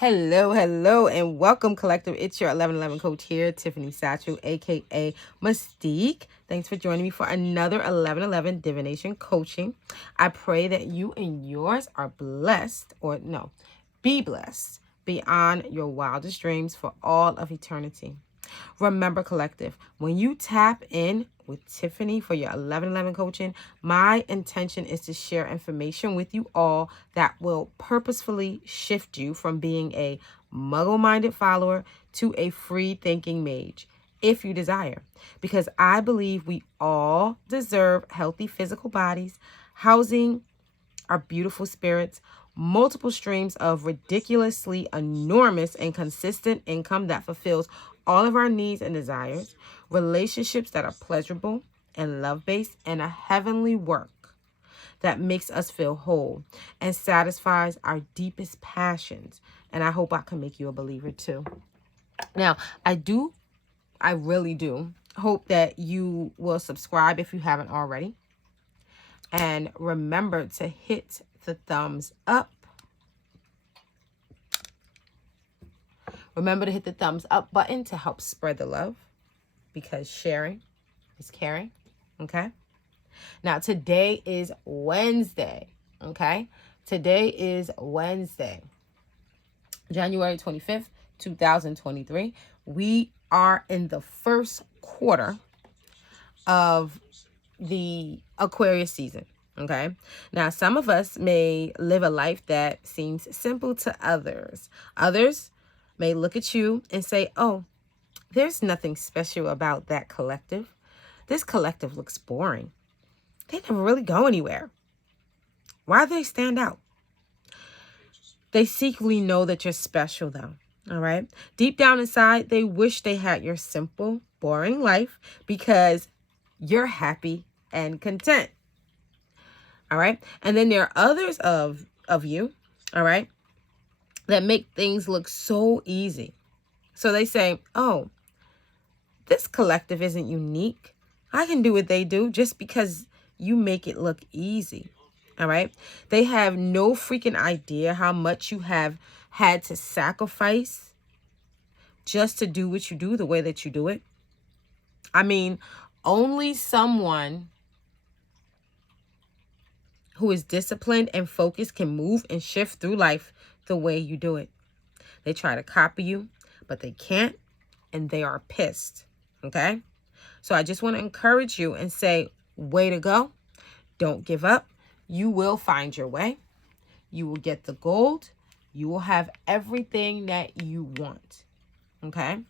Hello, hello, and welcome, Collective. It's your 1111 coach here, Tiffany Satchel, aka Mystique. Thanks for joining me for another 1111 divination coaching. I pray that you and yours are blessed, or no, be blessed beyond your wildest dreams for all of eternity. Remember, Collective, when you tap in with Tiffany for your 1111 coaching, my intention is to share information with you all that will purposefully shift you from being a muggle-minded follower to a free-thinking mage, if you desire. Because I believe we all deserve healthy physical bodies, housing our beautiful spirits, multiple streams of ridiculously enormous and consistent income that fulfills all of our needs and desires, relationships that are pleasurable and love-based, and a heavenly work that makes us feel whole and satisfies our deepest passions. And I hope I can make you a believer too. Now, I really do hope that you will subscribe if you haven't already. And remember to hit the thumbs up. Remember to hit the thumbs up button to help spread the love, because sharing is caring. Okay. Now, today is Wednesday. Okay. Today is Wednesday, January 25th, 2023. We are in the first quarter of the Aquarius season. Okay. Now, some of us may live a life that seems simple to others. Others may look at you and say, oh, there's nothing special about that collective. This collective looks boring. They never really go anywhere. Why do they stand out? They secretly know that you're special, though. All right. Deep down inside, they wish they had your simple, boring life because you're happy and content. All right. And then there are others of you, all right, that make things look so easy. So they say, oh, this collective isn't unique. I can do what they do just because you make it look easy. All right. They have no freaking idea how much you have had to sacrifice just to do what you do the way that you do it. I mean, only someone who is disciplined and focused can move and shift through life the way you do it. They try to copy you, but they can't, and they are pissed. Okay? So I just want to encourage you and say, way to go. Don't give up. You will find your way. You will get the gold. You will have everything that you want. Okay?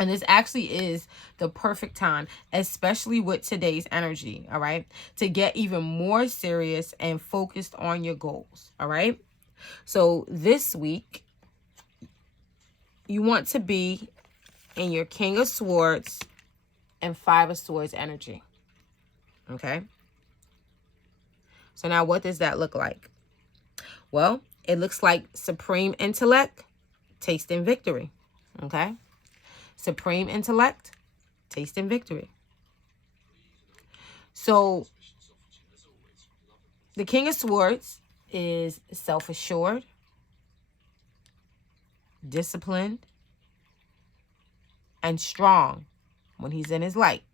And this actually is the perfect time, especially with today's energy, all right, to get even more serious and focused on your goals, all right? So this week, you want to be in your King of Swords and Five of Swords energy, okay? So now what does that look like? Well, it looks like supreme intellect, taste and victory, okay? Supreme intellect, taste and victory. So the King of Swords is self-assured, disciplined, and strong when he's in his light.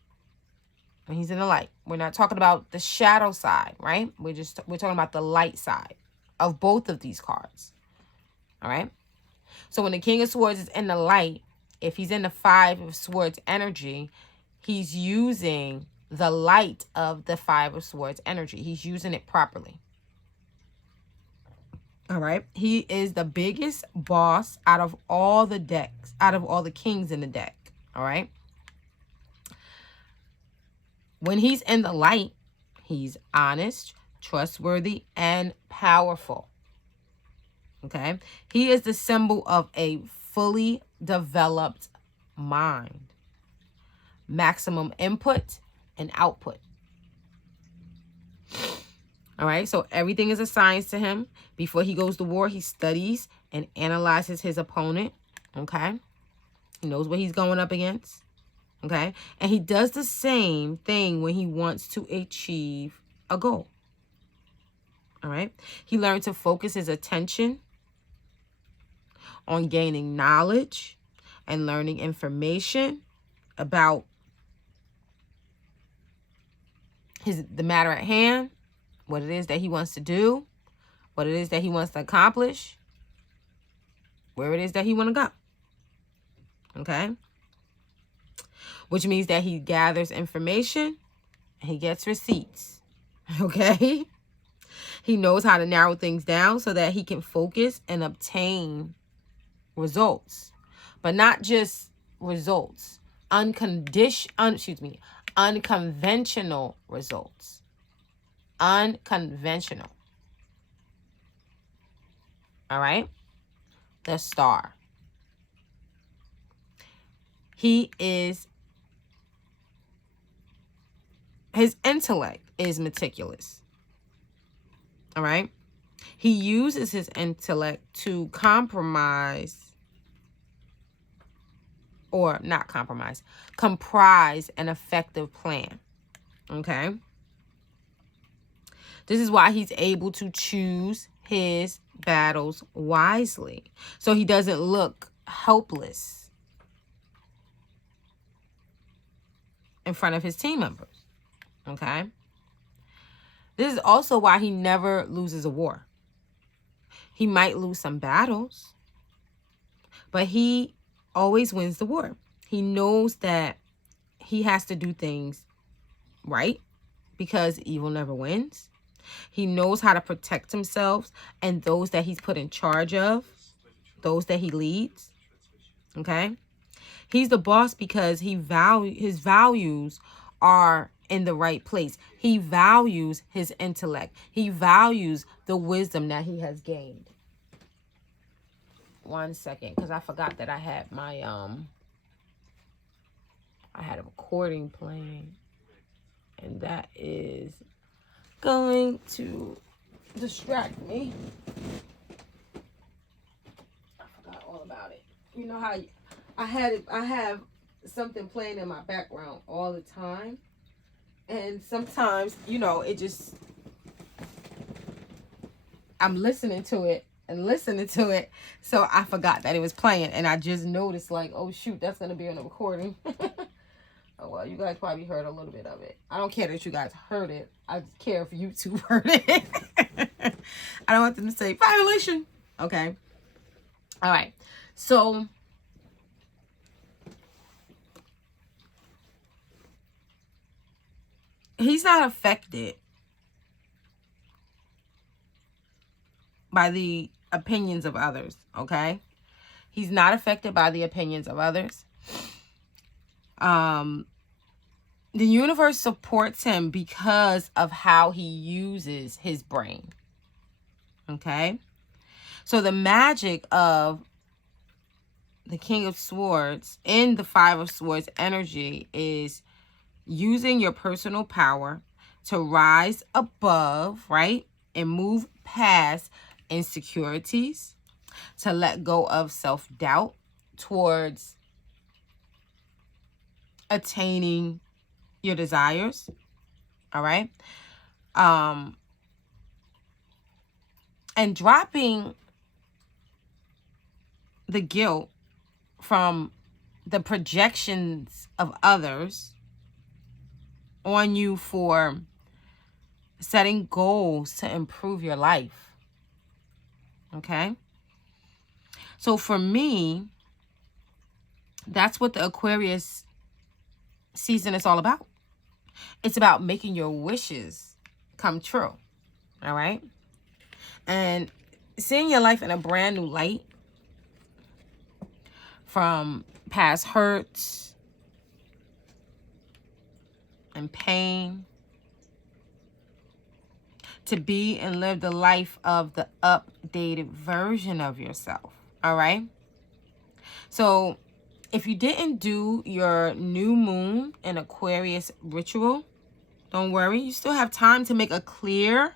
When he's in the light. We're not talking about the shadow side, right? We're talking about the light side of both of these cards. All right? So when the King of Swords is in the light, if he's in the Five of Swords energy, he's using the light of the Five of Swords energy. He's using it properly. All right. He is the biggest boss out of all the decks, out of all the kings in the deck. All right. When he's in the light, he's honest, trustworthy, and powerful. Okay. He is the symbol of a fully developed mind. Maximum input and output. All right, so everything is a science to him. Before he goes to war, he studies and analyzes his opponent. Okay, he knows what he's going up against. Okay, and he does the same thing when he wants to achieve a goal. All right, he learned to focus his attention on gaining knowledge and learning information about the matter at hand, what it is that he wants to do, what it is that he wants to accomplish, where it is that he want to go. Okay? Which means that he gathers information and he gets receipts. Okay? He knows how to narrow things down so that he can focus and obtain results. But not just results. Unconventional results. Unconventional. All right? The star. His intellect is meticulous. All right? He uses his intellect to comprise an effective plan. Okay? This is why he's able to choose his battles wisely. So he doesn't look helpless in front of his team members. Okay? This is also why he never loses a war. He might lose some battles, but he always wins the war. He knows that he has to do things right because evil never wins. He knows how to protect himself and those that he's put in charge of, those that he leads. Okay? He's the boss because his values are in the right place. He values his intellect. He values the wisdom that he has gained. 1 second, because I forgot that I had my I had a recording playing, and that is going to distract me. I forgot all about it. You know how I have something playing in my background all the time, and sometimes, you know, it just, I'm listening to it, so I forgot that it was playing, and I just noticed, like, oh shoot, that's gonna be on the recording. Oh well, you guys probably heard a little bit of it. I don't care that you guys heard it. I just care if YouTube heard it. I don't want them to say violation. Okay. All right. So he's not affected by the opinions of others. Okay. He's not affected by the opinions of others. The universe supports him because of how he uses his brain. Okay? So the magic of the King of Swords in the Five of Swords energy is using your personal power to rise above, right? And move past insecurities, to let go of self-doubt towards attaining your desires. All right? And dropping the guilt from the projections of others on you for setting goals to improve your life. Okay? So for me, that's what the Aquarius season is all about. It's about making your wishes come true. All right? And seeing your life in a brand new light from past hurts and pain to be and live the life of the updated version of yourself. All right? So if you didn't do your new moon and Aquarius ritual, don't worry. You still have time to make a clear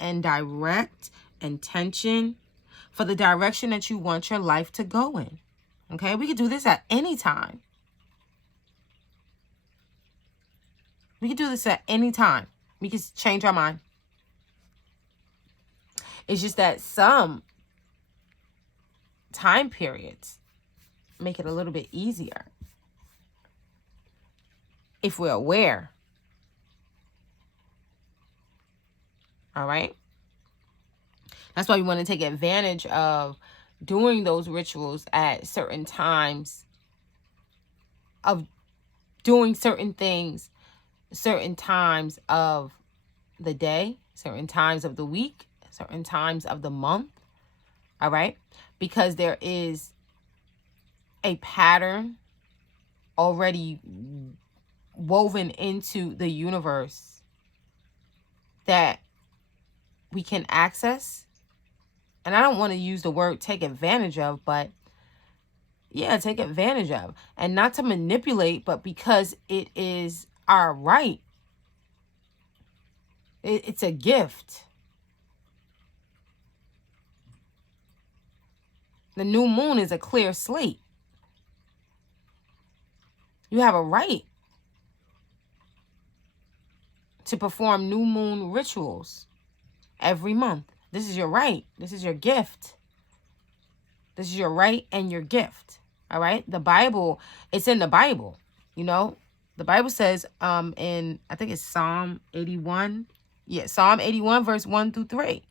and direct intention for the direction that you want your life to go in. Okay? We could do this at any time. We could do this at any time. We could change our mind. It's just that some time periods make it a little bit easier if we're aware. All right. That's why we want to take advantage of doing those rituals at certain times, of doing certain things, certain times of the day, certain times of the week, certain times of the month. All right. Because there is a pattern already woven into the universe that we can access. And I don't want to use the word take advantage of, but yeah, take advantage of. And not to manipulate, but because it is our right. It's a gift. The new moon is a clear slate. You have a right to perform new moon rituals every month. This is your right. This is your gift. This is your right and your gift. All right. The Bible, it's in the Bible. You know, the Bible says in, I think it's Psalm 81. Yeah, Psalm 81, verse 1 through 3.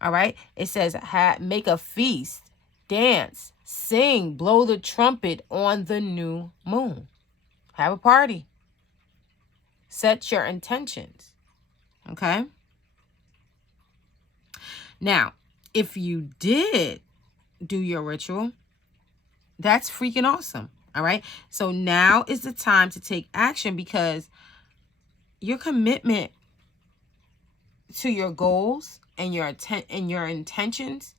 All right. It says, make a feast, dance, sing, blow the trumpet on the new moon. Have a party. Set your intentions. Okay. Now, if you did do your ritual, that's freaking awesome. All right. So now is the time to take action, because your commitment to your goals and your intentions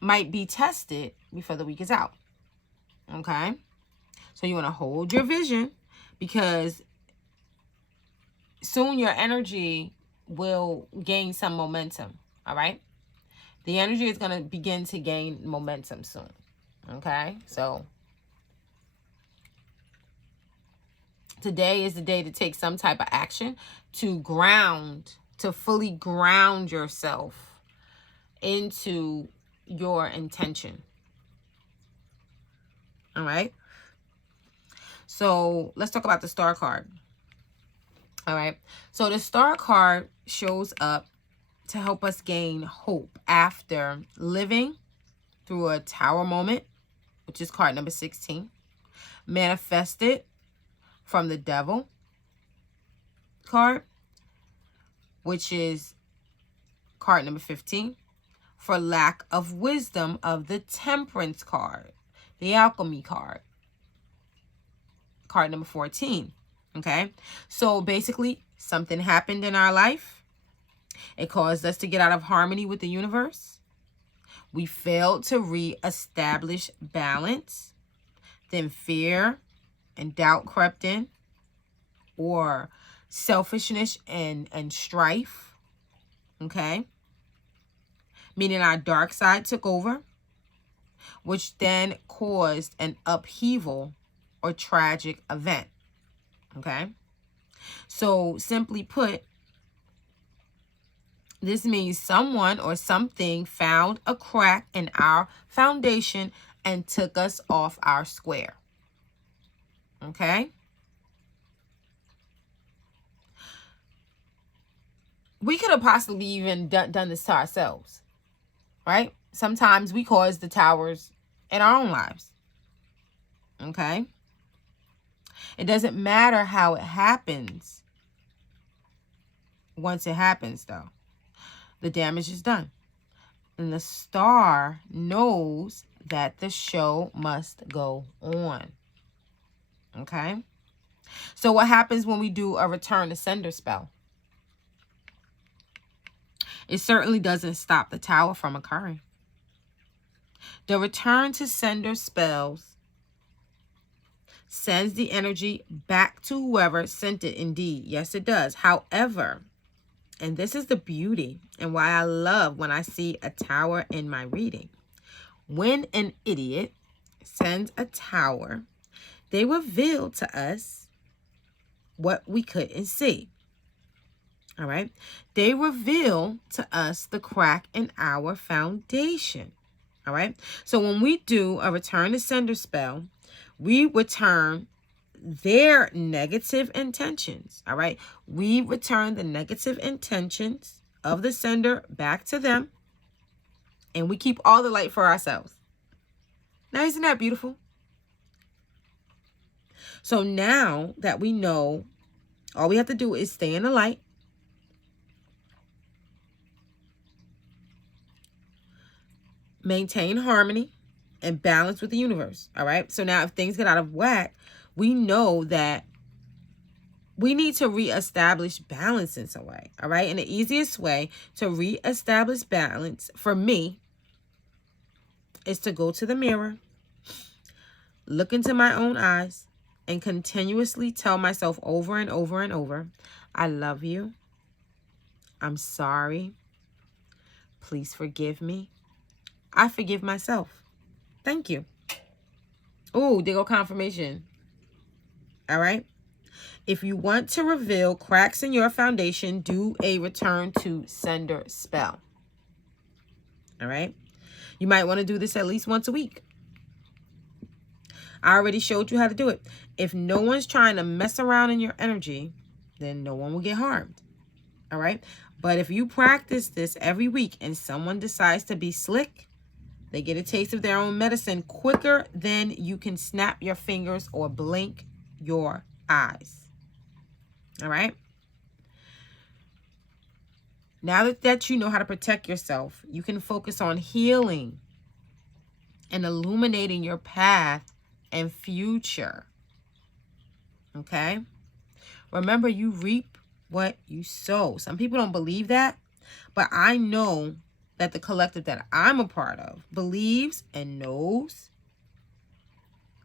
might be tested before the week is out. Okay. So you want to hold your vision, because soon your energy will gain some momentum. All right. The energy is going to begin to gain momentum soon. Okay. So today is the day to take some type of action to fully ground yourself into your intention. All right. So let's talk about the star card. All right. So the star card shows up to help us gain hope after living through a tower moment, which is card number 16. Manifested from the devil card, which is card number 15. For lack of wisdom of the temperance card, the alchemy card, card number 14. Okay. So basically something happened in our life. It caused us to get out of harmony with the universe. We failed to reestablish balance. Then fear and doubt crept in, or selfishness and strife. Okay. Meaning our dark side took over, which then caused an upheaval or tragic event. Okay. So simply put, this means someone or something found a crack in our foundation and took us off our square. Okay. We could have possibly even done this to ourselves, right? Sometimes we cause the towers in our own lives. Okay. It doesn't matter how it happens. Once it happens, though, the damage is done. And the star knows that the show must go on. Okay. So what happens when we do a return to sender spell? It certainly doesn't stop the tower from occurring. The return to sender spells sends the energy back to whoever sent it indeed. Yes, it does. However, and this is the beauty and why I love when I see a tower in my reading. When an idiot sends a tower, they reveal to us what we couldn't see. All right. They reveal to us the crack in our foundation. All right. So when we do a return to sender spell, we return their negative intentions. All right. We return the negative intentions of the sender back to them, and we keep all the light for ourselves. Now, isn't that beautiful? So now that we know, all we have to do is stay in the light, maintain harmony and balance with the universe. All right. So now if things get out of whack, we know that we need to reestablish balance in some way. All right. And the easiest way to reestablish balance for me is to go to the mirror, look into my own eyes, and continuously tell myself over and over and over, I love you. I'm sorry. Please forgive me. I forgive myself. Thank you. Oh, there go confirmation. All right. If you want to reveal cracks in your foundation, do a return to sender spell. All right. You might want to do this at least once a week. I already showed you how to do it. If no one's trying to mess around in your energy, then no one will get harmed. All right. But if you practice this every week and someone decides to be slick, they get a taste of their own medicine quicker than you can snap your fingers or blink your eyes. All right. Now that you know how to protect yourself, you can focus on healing and illuminating your path and future. Okay. Remember, you reap what you sow. Some people don't believe that, but I know that the collective that I'm a part of believes and knows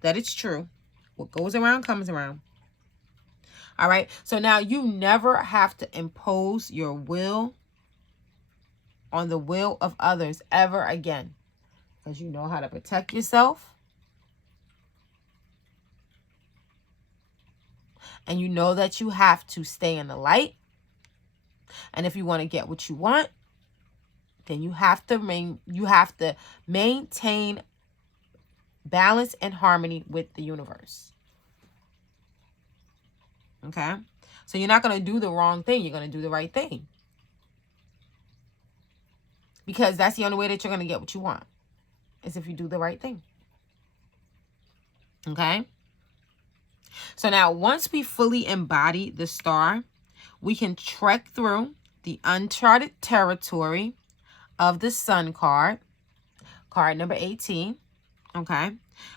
that it's true. What goes around comes around. All right. So now you never have to impose your will on the will of others ever again, because you know how to protect yourself. And you know that you have to stay in the light. And if you want to get what you want, then you have to maintain balance and harmony with the universe. Okay? So you're not going to do the wrong thing. You're going to do the right thing. Because that's the only way that you're going to get what you want, is if you do the right thing. Okay? So now once we fully embody the star, we can trek through the uncharted territory of the sun card number 18. Okay?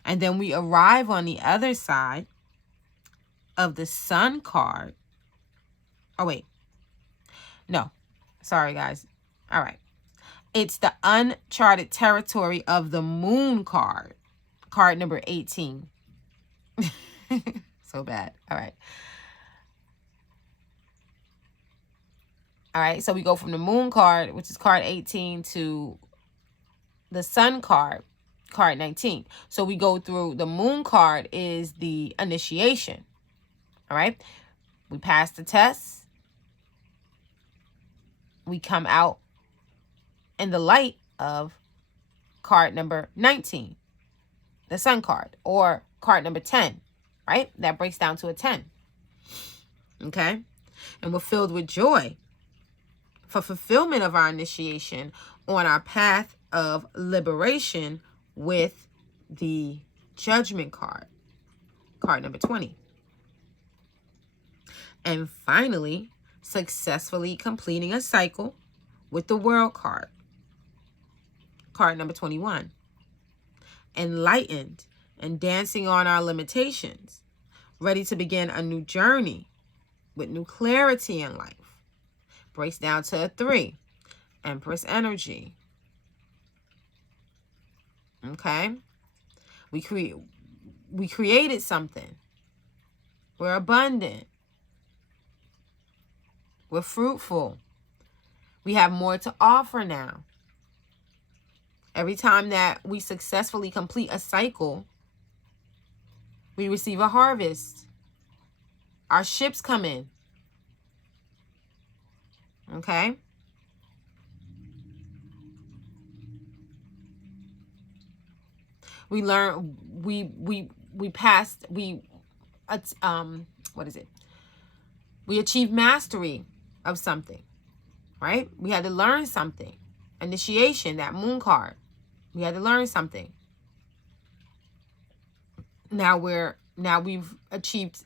And then we arrive on the other side of the sun card. Oh, wait. No. Sorry, guys. All right. It's the uncharted territory of the moon card number 18. So bad. All right. All right. So we go from the moon card, which is card 18, to the sun card 19. So we go through the moon card is the initiation. All right. We pass the test. We come out in the light of card number 19, the sun card, or card number 10, right? That breaks down to a 10. Okay. And we're filled with joy for fulfillment of our initiation on our path of liberation with the judgment card number 20. And finally, successfully completing a cycle with the world card number 21. Enlightened and dancing on our limitations, ready to begin a new journey with new clarity in life. Breaks down to a 3. Empress energy. Okay? We created something. We're abundant. We're fruitful. We have more to offer now. Every time that we successfully complete a cycle, we receive a harvest. Our ships come in. Okay? We learn, we passed, what is it? We achieved mastery of something, right? We had to learn something. Initiation, that moon card. We had to learn something. Now we've achieved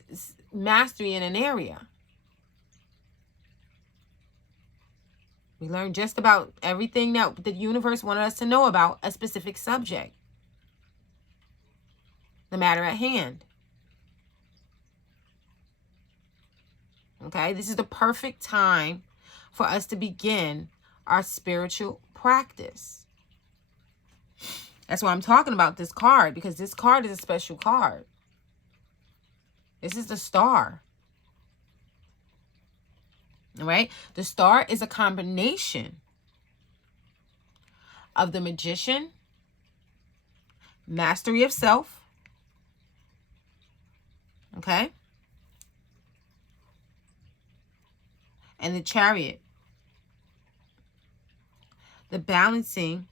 mastery in an area. We learned just about everything that the universe wanted us to know about a specific subject. The matter at hand. Okay, this is the perfect time for us to begin our spiritual practice. That's why I'm talking about this card, because this card is a special card. This is the Star. All right, the Star is a combination of the Magician, mastery of self, okay, and the Chariot, the balancing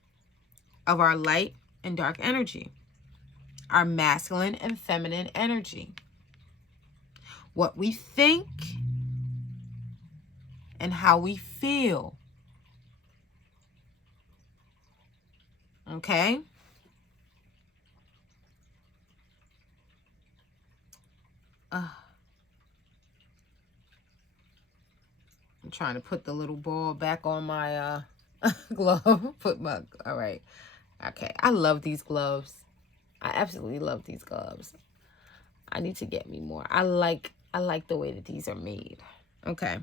of our light and dark energy, our masculine and feminine energy, what we think and how we feel. Okay? I'm trying to put the little ball back on my glove. All right. Okay. I love these gloves. I absolutely love these gloves. I need to get me more. I like the way that these are made. Okay.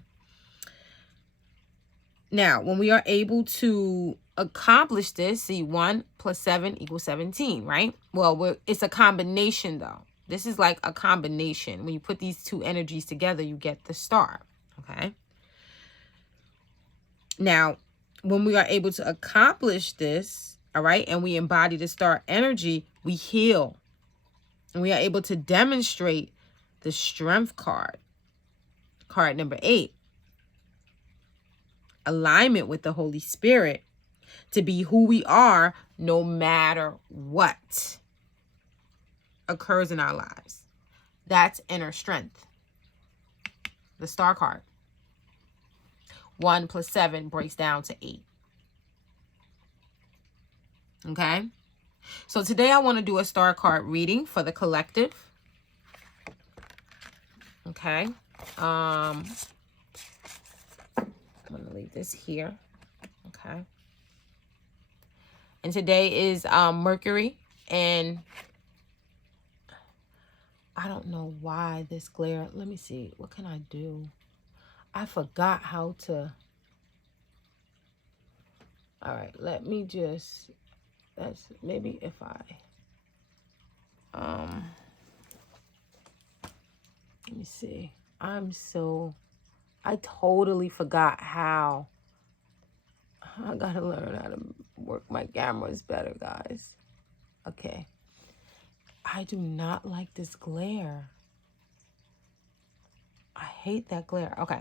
Now, when we are able to accomplish this, see, 1 + 7 = 17, right? Well, it's a combination, though. This is like a combination. When you put these two energies together, you get the Star, okay? Now, when we are able to accomplish this, all right, and we embody the Star energy, we heal. And we are able to demonstrate the Strength card. Card number 8. Alignment with the Holy Spirit to be who we are no matter what occurs in our lives. That's inner strength. The Star card. 1 + 7 breaks down to 8. Okay? So today I want to do a Star card reading for the collective. Okay? I'm going to leave this here. Okay? And today is Mercury, and I don't know why this glare. Let me see. What can I do? I forgot how to. All right, let me just. That's maybe if I. Let me see. I totally forgot how. I gotta learn how to work my cameras better, guys. Okay. I do not like this glare. I hate that glare. Okay.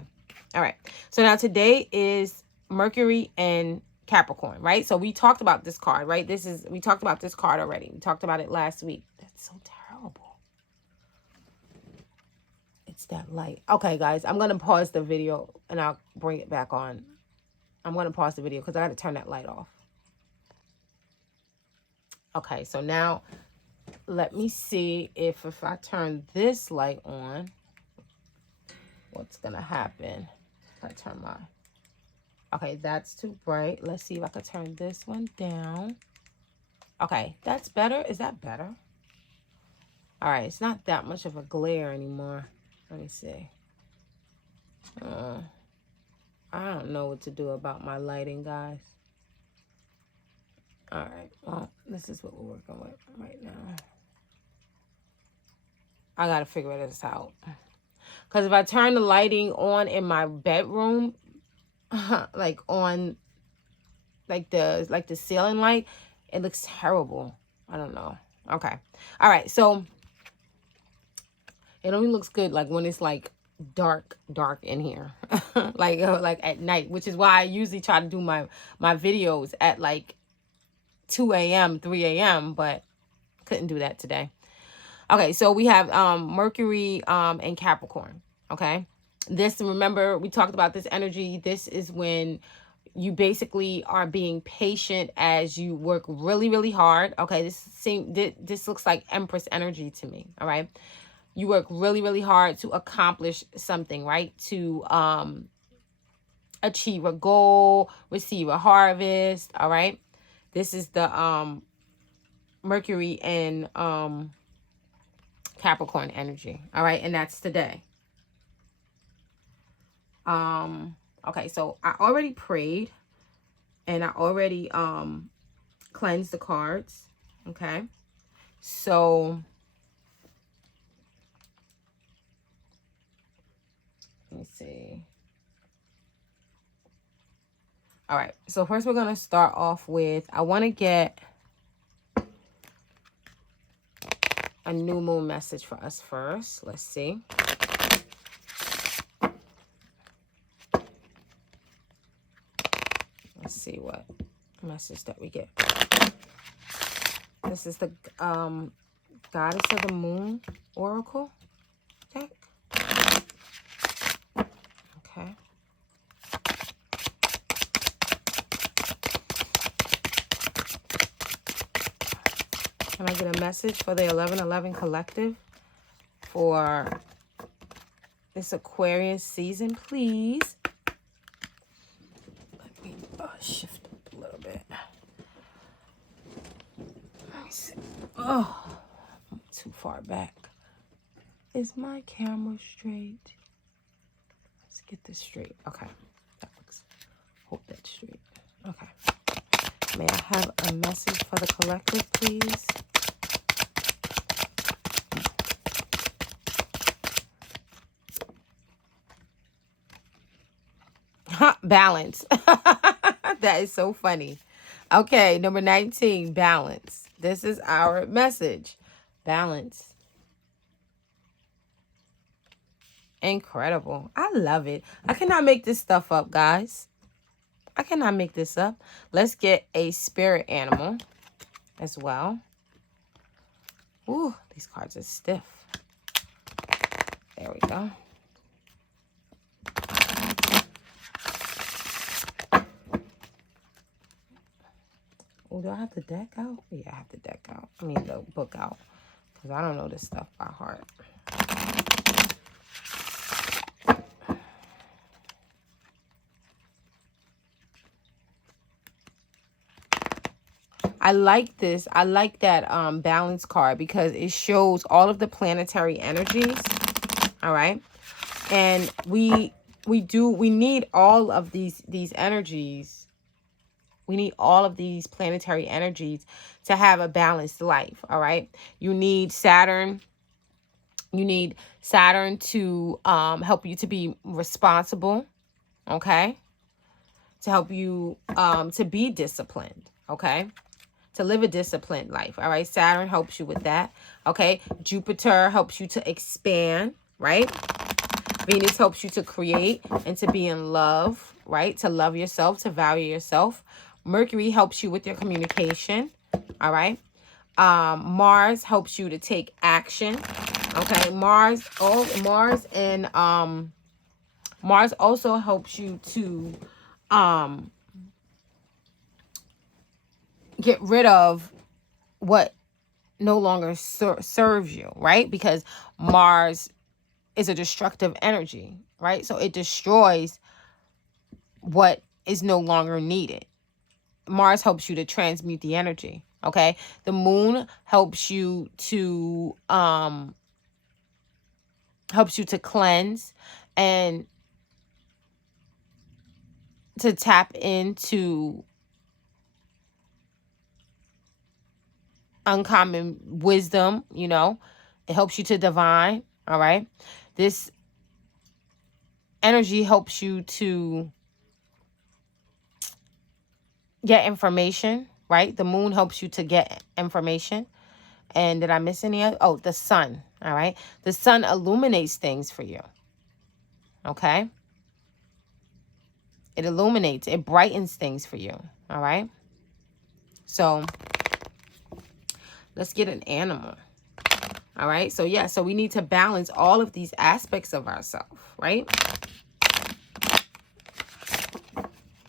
All right. So now today is Mercury and Capricorn, right? So we talked about this card, right? We talked about this card already. We talked about it last week. That's so terrible. It's that light. Okay, guys, I'm going to pause the video and I'll bring it back on. I'm going to pause the video because I got to turn that light off. Okay, so now let me see if I turn this light on, what's going to happen. I turn my... Okay, that's too bright. Let's see if I can turn this one down. Okay, that's better. Is that better? All right, it's not that much of a glare anymore. Let me see. I don't know what to do about my lighting, guys. All right, well, this is what we're working with right now. I got to figure this out. Because if I turn the lighting on in my bedroom, like on like the ceiling light, it looks terrible. I don't know. Okay. All right. So it only looks good like when it's like dark in here. like at night, which is why I usually try to do my videos at like 2 a.m., 3 a.m., but couldn't do that today. Okay, so we have Mercury and Capricorn, okay? This, remember, we talked about this energy. This is when you basically are being patient as you work really, really hard. Okay, this looks like Empress energy to me, all right? You work really, really hard to accomplish something, right? To achieve a goal, receive a harvest, all right? This is the Mercury and Capricorn energy, all right? And that's today. Okay, so I already prayed and I already cleansed the cards, okay? So let me see. All right, so first we're going to start off with, I want to get a new moon message for us first. Let's see. Let's see what message that we get. This is the Goddess of the Moon Oracle deck. Okay. Can I get a message for the 1111 collective for this Aquarius season, please? Let me shift up a little bit. Let me see. Oh, I'm too far back. Is my camera straight? Let's get this straight. Okay. That looks, hope that's straight. Okay. May I have a message for the collective, please? Balance. That is so funny. Okay, number 19, balance. This is our message. Balance. Incredible. I love it. I cannot make this stuff up, guys. I cannot make this up. Let's get a spirit animal as well. Ooh, these cards are stiff. There we go. Oh, do I have the deck out? Yeah, I have the deck out. I mean, the book out. Because I don't know this stuff by heart. I like this. I like that balance card because it shows all of the planetary energies. All right. And we need all of these energies. We need all of these planetary energies to have a balanced life, all right? You need Saturn. You need Saturn to help you to be responsible, okay? To help you to be disciplined, okay? To live a disciplined life, all right? Saturn helps you with that, okay? Jupiter helps you to expand, right? Venus helps you to create and to be in love, right? To love yourself, to value yourself. Mercury helps you with your communication, all right? Mars helps you to take action, okay? Mars also helps you to get rid of what no longer serves you, right? Because Mars is a destructive energy, right? So it destroys what is no longer needed. Mars helps you to transmute the energy, okay? The moon helps you to cleanse and to tap into uncommon wisdom, you know. It helps you to divine, all right? This energy helps you to get information, right? The moon helps you to get information. And did I miss any other? Oh, the sun, all right? The sun illuminates things for you, Okay? It illuminates, it brightens things for you. All right? So let's get an animal. All right? So yeah, so we need to balance all of these aspects of ourselves, right?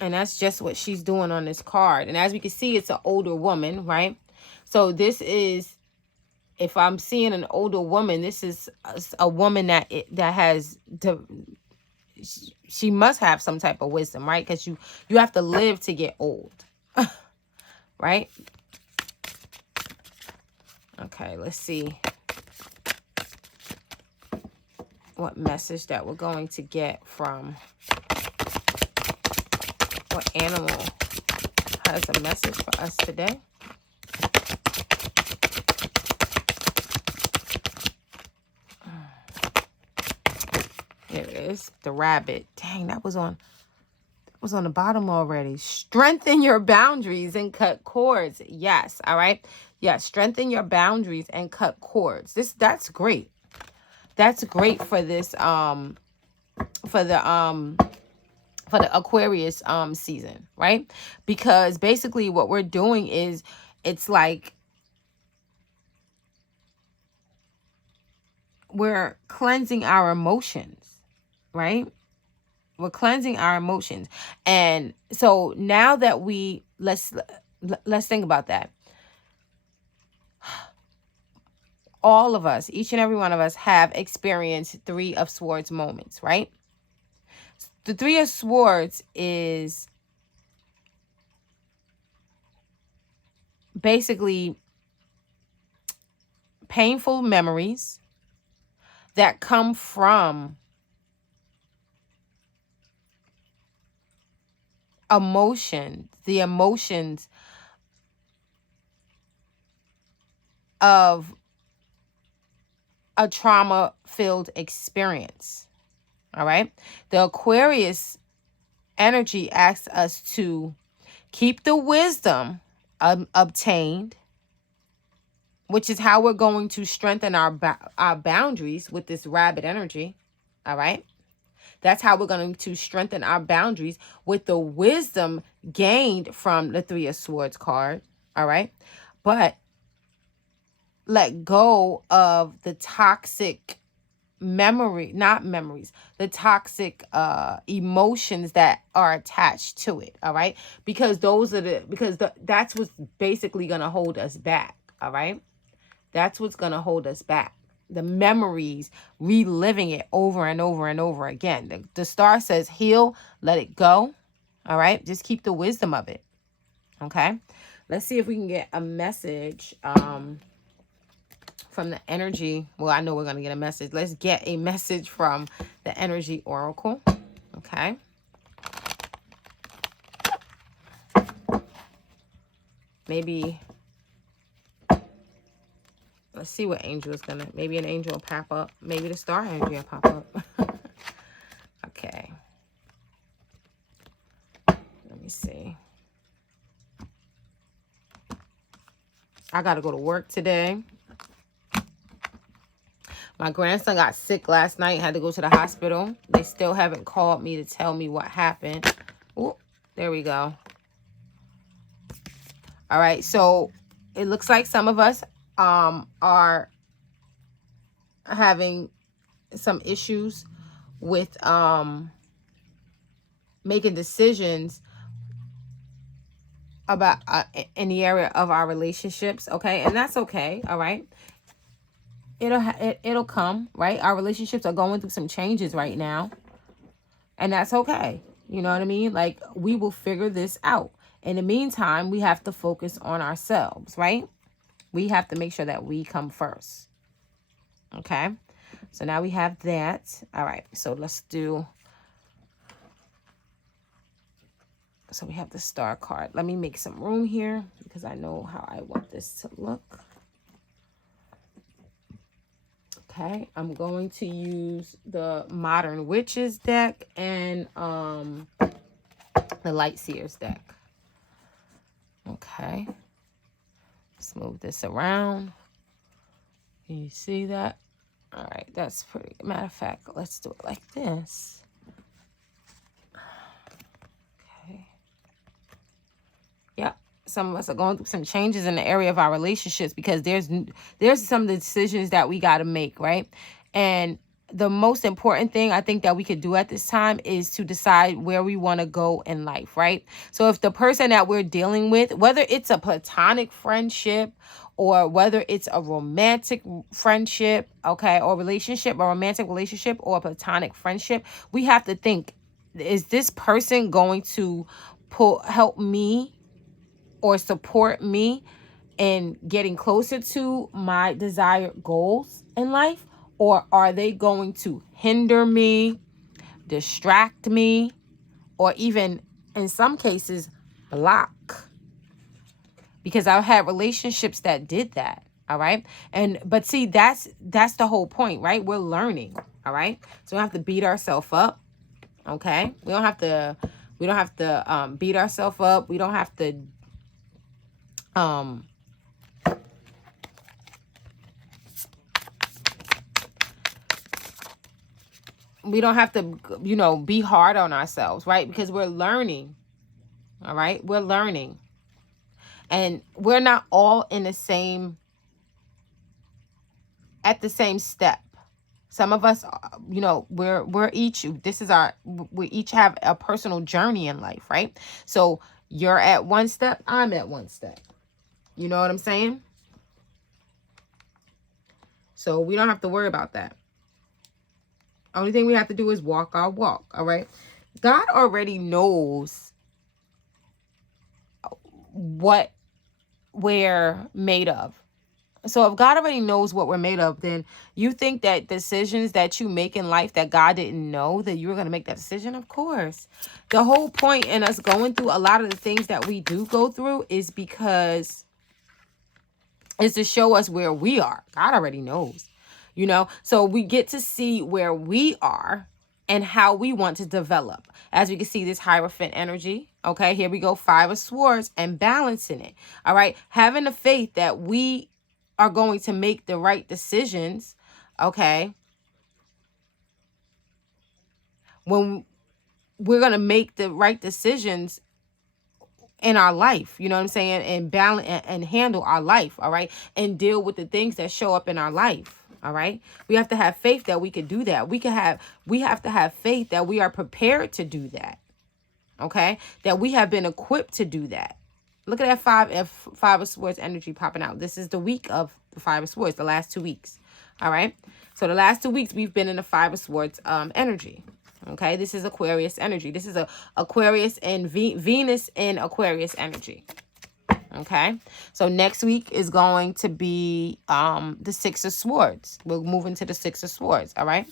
And that's just what she's doing on this card. And as we can see, it's an older woman, right? So this is, if I'm seeing an older woman, this is a woman that has she must have some type of wisdom, right? Because you have to live to get old, right? Okay, let's see what message that we're going to get from what animal has a message for us today. Here it is, the rabbit. Dang, that was on the bottom already. Strengthen your boundaries and cut cords. Yes, all right. Yes, strengthen your boundaries and cut cords. That's great. That's great for this for the Aquarius season, right? Because basically what we're doing is, it's like we're cleansing our emotions, right? We're cleansing our emotions. And so now that let's think about that. All of us, each and every one of us, have experienced Three of Swords moments, right? The Three of Swords is basically painful memories that come from the emotions of a trauma-filled experience. All right? The Aquarius energy asks us to keep the wisdom obtained, which is how we're going to strengthen our boundaries with this rabbit energy. All right? That's how we're going to strengthen our boundaries with the wisdom gained from the Three of Swords card. All right? But let go of the toxic the toxic emotions that are attached to it. All right? Because that's what's basically going to hold us back. All right? That's what's going to hold us back. The memories, reliving it over and over and over again. The star says heal, let it go. All right? Just keep the wisdom of it. Okay? Let's see if we can get a message from the energy. Well, I know we're going to get a message. Let's get a message from the energy oracle. Okay? Maybe... let's see what angel is gonna... maybe an angel will pop up. Maybe the star energy will pop up. Okay. Let me see. I gotta go to work today. My grandson got sick last night. Had to go to the hospital. They still haven't called me to tell me what happened. Oh, there we go. All right. So it looks like some of us are having some issues with making decisions about in the area of our relationships. Okay. And that's okay. All right. It'll come, right? Our relationships are going through some changes right now, and that's okay. You know what I mean? Like, we will figure this out. In the meantime, we have to focus on ourselves, right? We have to make sure that we come first. Okay? So now we have that. All right. So let's do... so we have the star card. Let me make some room here because I know how I want this to look. Okay, I'm going to use the Modern Witches deck and the Light Seers deck. Okay, let's move this around. Can you see that? All right, that's pretty... matter of fact, let's do it like this. Some of us are going through some changes in the area of our relationships because there's some decisions that we got to make, right? And the most important thing I think that we could do at this time is to decide where we want to go in life, right? So if the person that we're dealing with, whether it's a platonic friendship or whether it's a romantic friendship, okay, or relationship, a romantic relationship or a platonic friendship, we have to think, is this person going to help me or support me in getting closer to my desired goals in life? Or are they going to hinder me, distract me, or even in some cases block? Because I've had relationships that did that. All right. But see, that's the whole point, right? We're learning. All right. So we don't have to beat ourselves up. Okay. We don't have to beat ourselves up. We don't have to be hard on ourselves, right? Because we're learning. All right. We're learning. And we're not all in the same step. Some of us, we each have a personal journey in life, right? So you're at one step, I'm at one step. You know what I'm saying? So we don't have to worry about that. Only thing we have to do is walk our walk, all right? God already knows what we're made of. So if God already knows what we're made of, then you think that decisions that you make in life that God didn't know that you were going to make that decision? Of course. The whole point in us going through a lot of the things that we do go through is because it's to show us where we are. God already knows, so we get to see where we are and how we want to develop. As we can see, this Hierophant energy. Okay, here we go. 5 of Swords and balancing it. All right. Having the faith that we are going to make the right decisions. Okay. When we're going to make the right decisions in our life, you know what I'm saying? And balance and handle our life. All right. And deal with the things that show up in our life. All right. We have to have faith that we could do that. We have to have faith that we are prepared to do that. Okay. That we have been equipped to do that. Look at that 5 of Swords energy popping out. This is the week of the 5 of Swords, the last 2 weeks. All right. So the last 2 weeks we've been in the 5 of Swords energy. Okay. This is Aquarius energy. This is Aquarius and Venus in Aquarius energy. Okay. So next week is going to be the 6 of Swords. We'll move into the 6 of Swords. All right.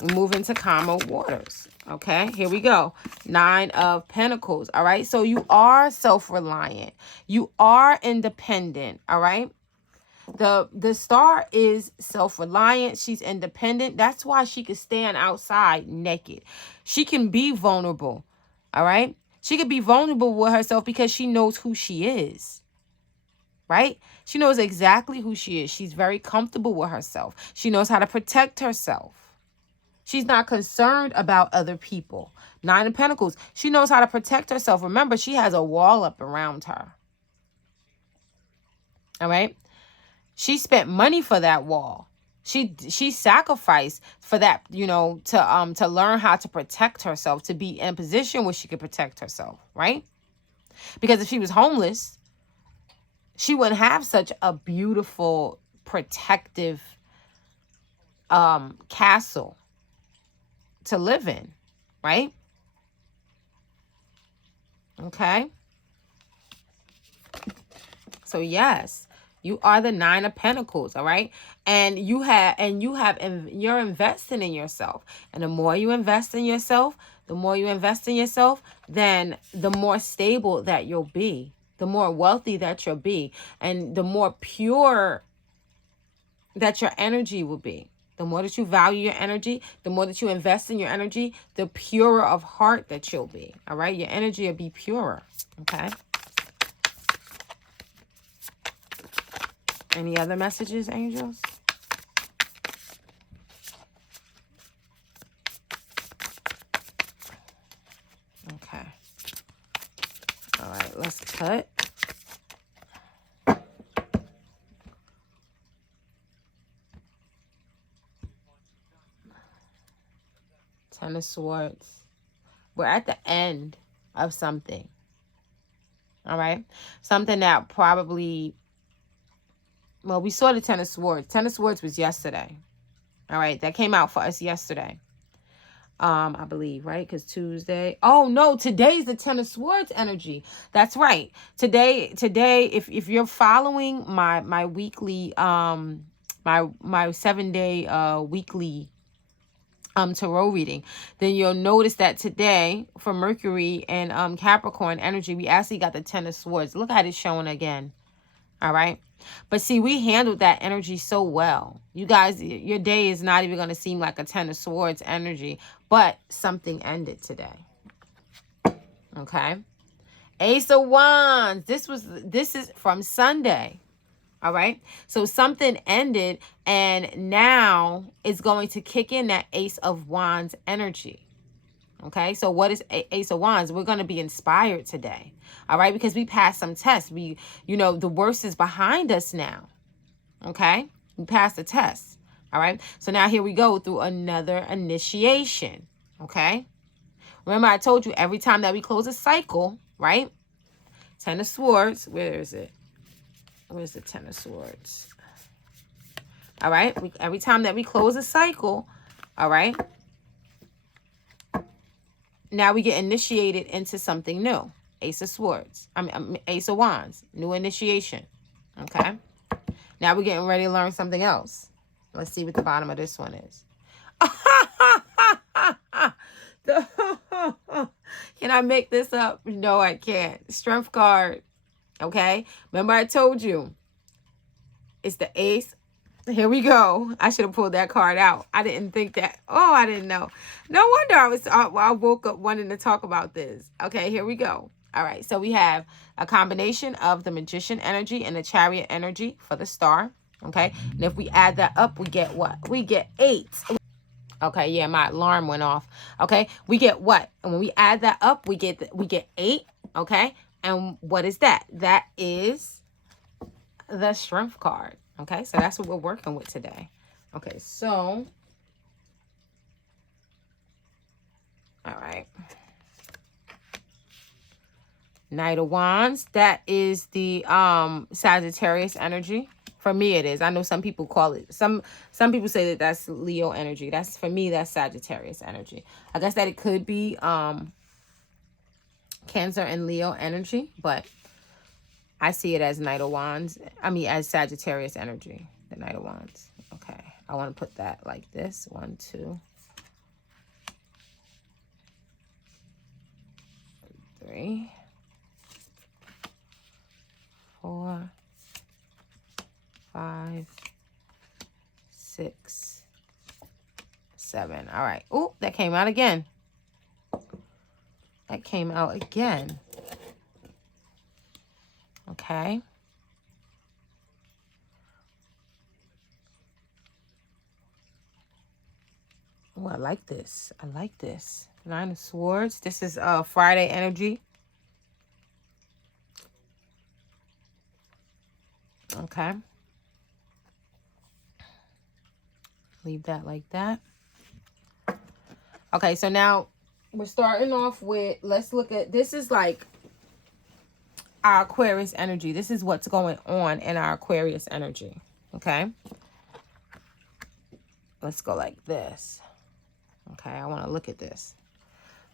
We move into calmer waters. Okay, here we go. 9 of Pentacles. All right, so you are self-reliant. You are independent. All right. The star is self-reliant. She's independent. That's why she can stand outside naked. She can be vulnerable. All right. She could be vulnerable with herself because she knows who she is. Right? She knows exactly who she is. She's very comfortable with herself. She knows how to protect herself. She's not concerned about other people. 9 of Pentacles. She knows how to protect herself. Remember, she has a wall up around her. All right. She spent money for that wall. She sacrificed for that, to learn how to protect herself, to be in a position where she could protect herself, right? Because if she was homeless, she wouldn't have such a beautiful, protective castle to live in, right? Okay. So yes, you are the 9 of Pentacles, all right? And you're investing in yourself. And the more you invest in yourself, then the more stable that you'll be, the more wealthy that you'll be, and the more pure that your energy will be. The more that you value your energy, the more that you invest in your energy, the purer of heart that you'll be. All right? Your energy will be purer. Okay? Any other messages, angels? Okay. All right. Let's cut. Ten of Swords. We're at the end of something. All right. Something that probably, well, we saw the Ten of Swords. Ten of Swords was yesterday. All right. That came out for us yesterday. I believe, right? Because Tuesday. Oh no, today's the Ten of Swords energy. That's right. Today, if you're following my weekly, my 7-day weekly tarot reading, then you'll notice that today for Mercury and Capricorn energy, we actually got the Ten of Swords. Look at it showing again. All right. But see, we handled that energy so well. You guys, your day is not even going to seem like a Ten of Swords energy, but something ended today. Okay. Ace of Wands. This is from Sunday. All right. So something ended and now it's going to kick in that Ace of Wands energy. Okay. So what is Ace of Wands? We're going to be inspired today. All right. Because we passed some tests. The worst is behind us now. Okay. We passed the test. All right. So now here we go through another initiation. Okay. Remember I told you every time that we close a cycle, right? Ten of Swords. Where is it? Where's the Ten of Swords? All right. Every time that we close a cycle, all right, now we get initiated into something new. Ace of Swords. Ace of Wands. New initiation. Okay. Now we're getting ready to learn something else. Let's see what the bottom of this one is. Can I make this up? No, I can't. Strength card. Okay. Remember I told you. It's the Ace. Here we go. I should have pulled that card out. I didn't think that. Oh, I didn't know. No wonder I woke up wanting to talk about this. Okay, here we go. All right. So we have a combination of the Magician energy and the Chariot energy for the star. Okay. And if we add that up, we get what? We get 8. Okay. Yeah, my alarm went off. Okay. We get what? And when we add that up, we get 8. Okay. And what is that? That is the Strength card. Okay, so that's what we're working with today. Okay, so, all right. Knight of Wands, that is the Sagittarius energy. For me, it is. I know some people call it, some people say that that's Leo energy. That's, for me, that's Sagittarius energy. I guess that it could be Cancer and Leo energy, but I see it as Knight of Wands. As Sagittarius energy. The Knight of Wands. Okay. I want to put that like this. 1, 2, 3, 4, 5, 6, 7. All right. Oh, that came out again. That came out again. Okay. Oh, I like this. I like this. 9 of Swords. This is Friday energy. Okay. Leave that like that. Okay, so now we're starting off with, let's look at, this is like our Aquarius energy. This is what's going on in our Aquarius energy. Okay. Let's go like this. Okay. I want to look at this.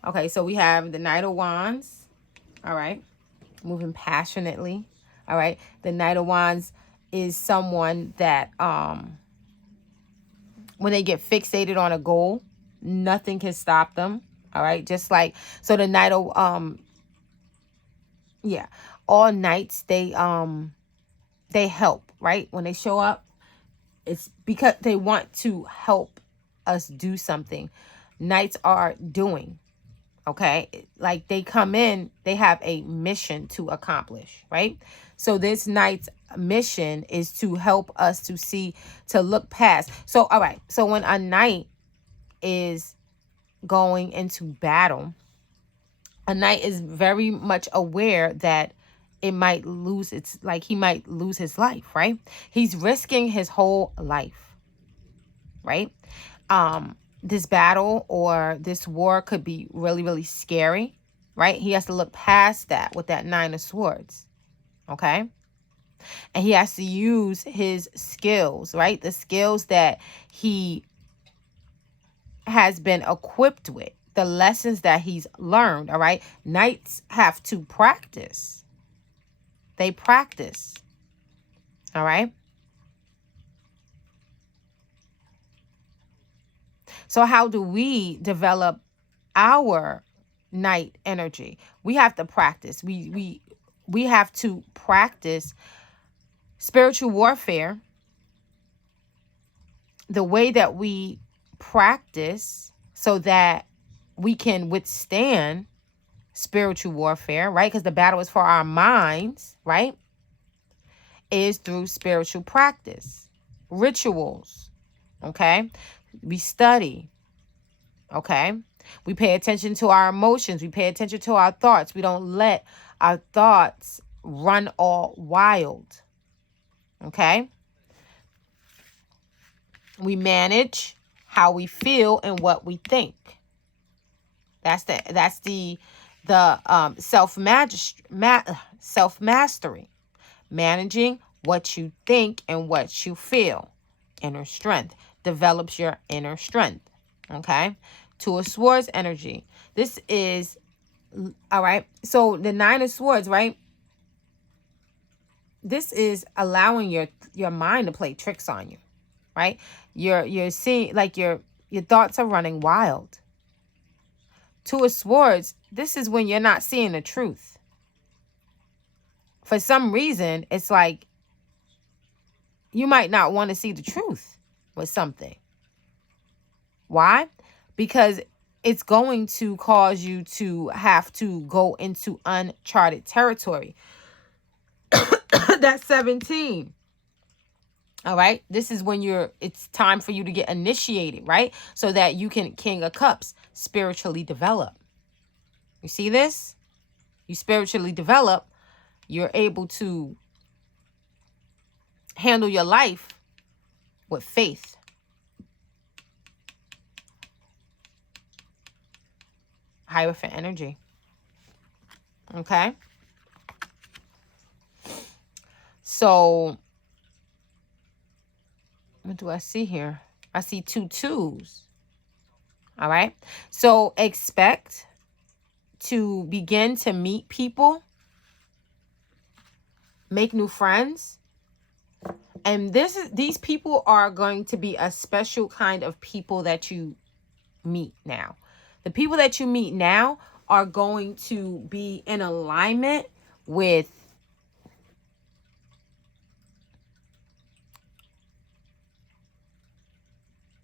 Okay. So we have the Knight of Wands. All right. Moving passionately. All right. The Knight of Wands is someone that, when they get fixated on a goal, nothing can stop them. All right. Just like, so the Knight of, yeah, all knights, they help, right? When they show up, it's because they want to help us do something. Knights are doing, okay? Like they come in, they have a mission to accomplish, right? So this knight's mission is to help us to see, to look past. So, all right. So when a knight is going into battle, a knight is very much aware that it might lose its, like he might lose his life, right? He's risking his whole life, right? This battle or this war could be really, really scary, right? He has to look past that with that Nine of Swords, okay? And he has to use his skills, right? The skills that he has been equipped with, the lessons that he's learned, all right? Knights have to practice. They practice, all right? So how do we develop our knight energy? We have to practice. We have to practice spiritual warfare. The way that we practice so that we can withstand spiritual warfare, right? Because the battle is for our minds, right? Is through spiritual practice, rituals, okay? We study, okay? We pay attention to our emotions. We pay attention to our thoughts. We don't let our thoughts run all wild, okay? We manage how we feel and what we think. That's the self-mastery. Managing what you think and what you feel. Inner strength. Develops your inner strength. Okay? Two of Swords energy. This is, all right, so the Nine of Swords, right? This is allowing your mind to play tricks on you, right? You're seeing, like, your thoughts are running wild. Two of Swords, this is when you're not seeing the truth. For some reason, it's like you might not want to see the truth with something. Why? Because it's going to cause you to have to go into uncharted territory. That's 17. All right. This is when it's time for you to get initiated, right? So that you can, King of Cups, spiritually develop. You see this? You spiritually develop, you're able to handle your life with faith. Hierophant energy. Okay. So, what do I see here? I see 2 2s. All right. So expect to begin to meet people, make new friends. And these people are going to be a special kind of people that you meet now. The people that you meet now are going to be in alignment with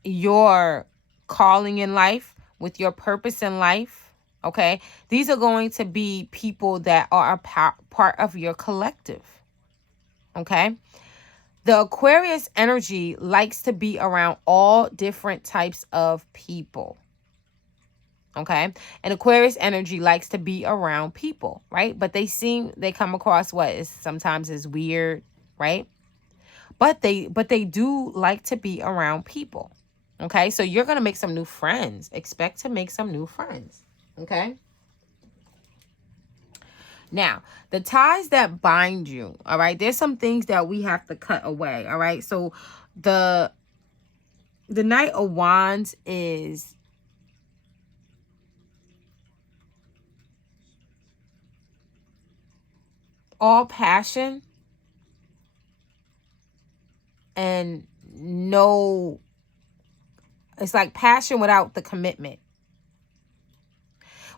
your calling in life, with your purpose in life, okay? These are going to be people that are a part of your collective, okay? The Aquarius energy likes to be around all different types of people, okay? And Aquarius energy likes to be around people, right? But they come across sometimes as weird, right? But they do like to be around people. Okay, so you're going to make some new friends. Expect to make some new friends. Okay. Now, the ties that bind you, all right, there's some things that we have to cut away, all right? So the Knight of Wands is all passion and no, it's like passion without the commitment.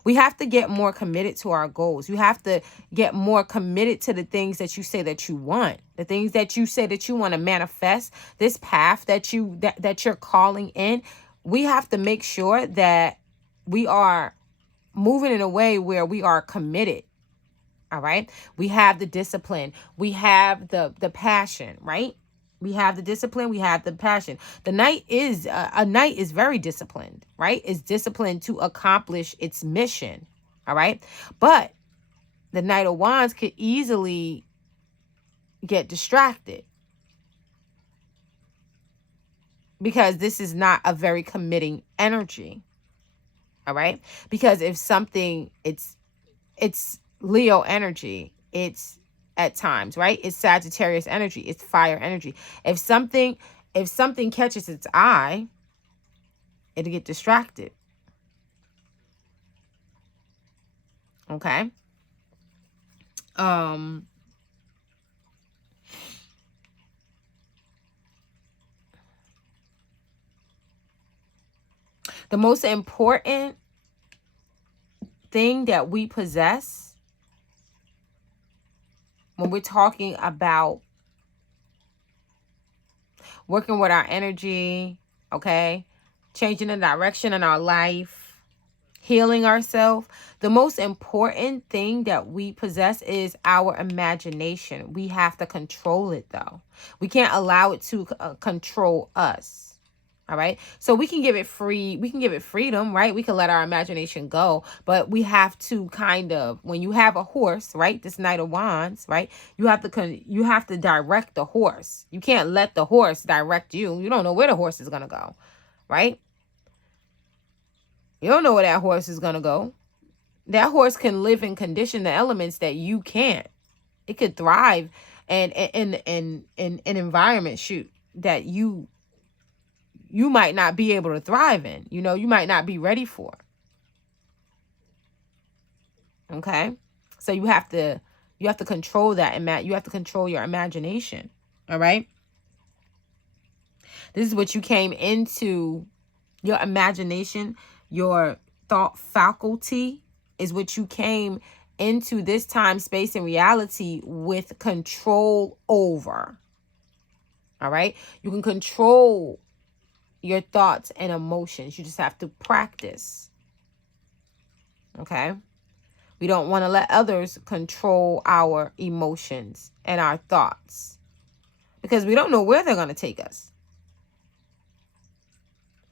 We have to get more committed to our goals. You have to get more committed to the things that you say that you want. The things that you say that you want to manifest. This path that you're calling in. We have to make sure that we are moving in a way where we are committed. All right? We have the discipline. We have the passion, right? We have the discipline. We have the passion. The knight is a knight is very disciplined, right? Is disciplined to accomplish its mission. All right. But the Knight of Wands could easily get distracted, because this is not a very committing energy. All right? Because if something, it's Leo energy. It's at times, right? It's Sagittarius energy. It's fire energy. If something catches its eye, it'll get distracted. Okay? The most important thing that we possess when we're talking about working with our energy, okay, changing the direction in our life, healing ourselves, the most important thing that we possess is our imagination. We have to control it, though. We can't allow it to control us. All right. So we can give it freedom, right? We can let our imagination go, but we have to kind of, when you have a horse, right? This Knight of Wands, right? You have to direct the horse. You can't let the horse direct you. You don't know where the horse is going to go, right? You don't know where that horse is going to go. That horse can live and condition the elements that you can't. It could thrive in an environment, that you might not be able to thrive in. You might not be ready for. Okay? So you have to control that, you have to control your imagination. All right? This is what you came into. Your imagination, your thought faculty is what you came into this time, space, and reality with control over. All right? You can control your thoughts and emotions. You just have to practice. Okay? We don't want to let others control our emotions and our thoughts, because we don't know where they're going to take us.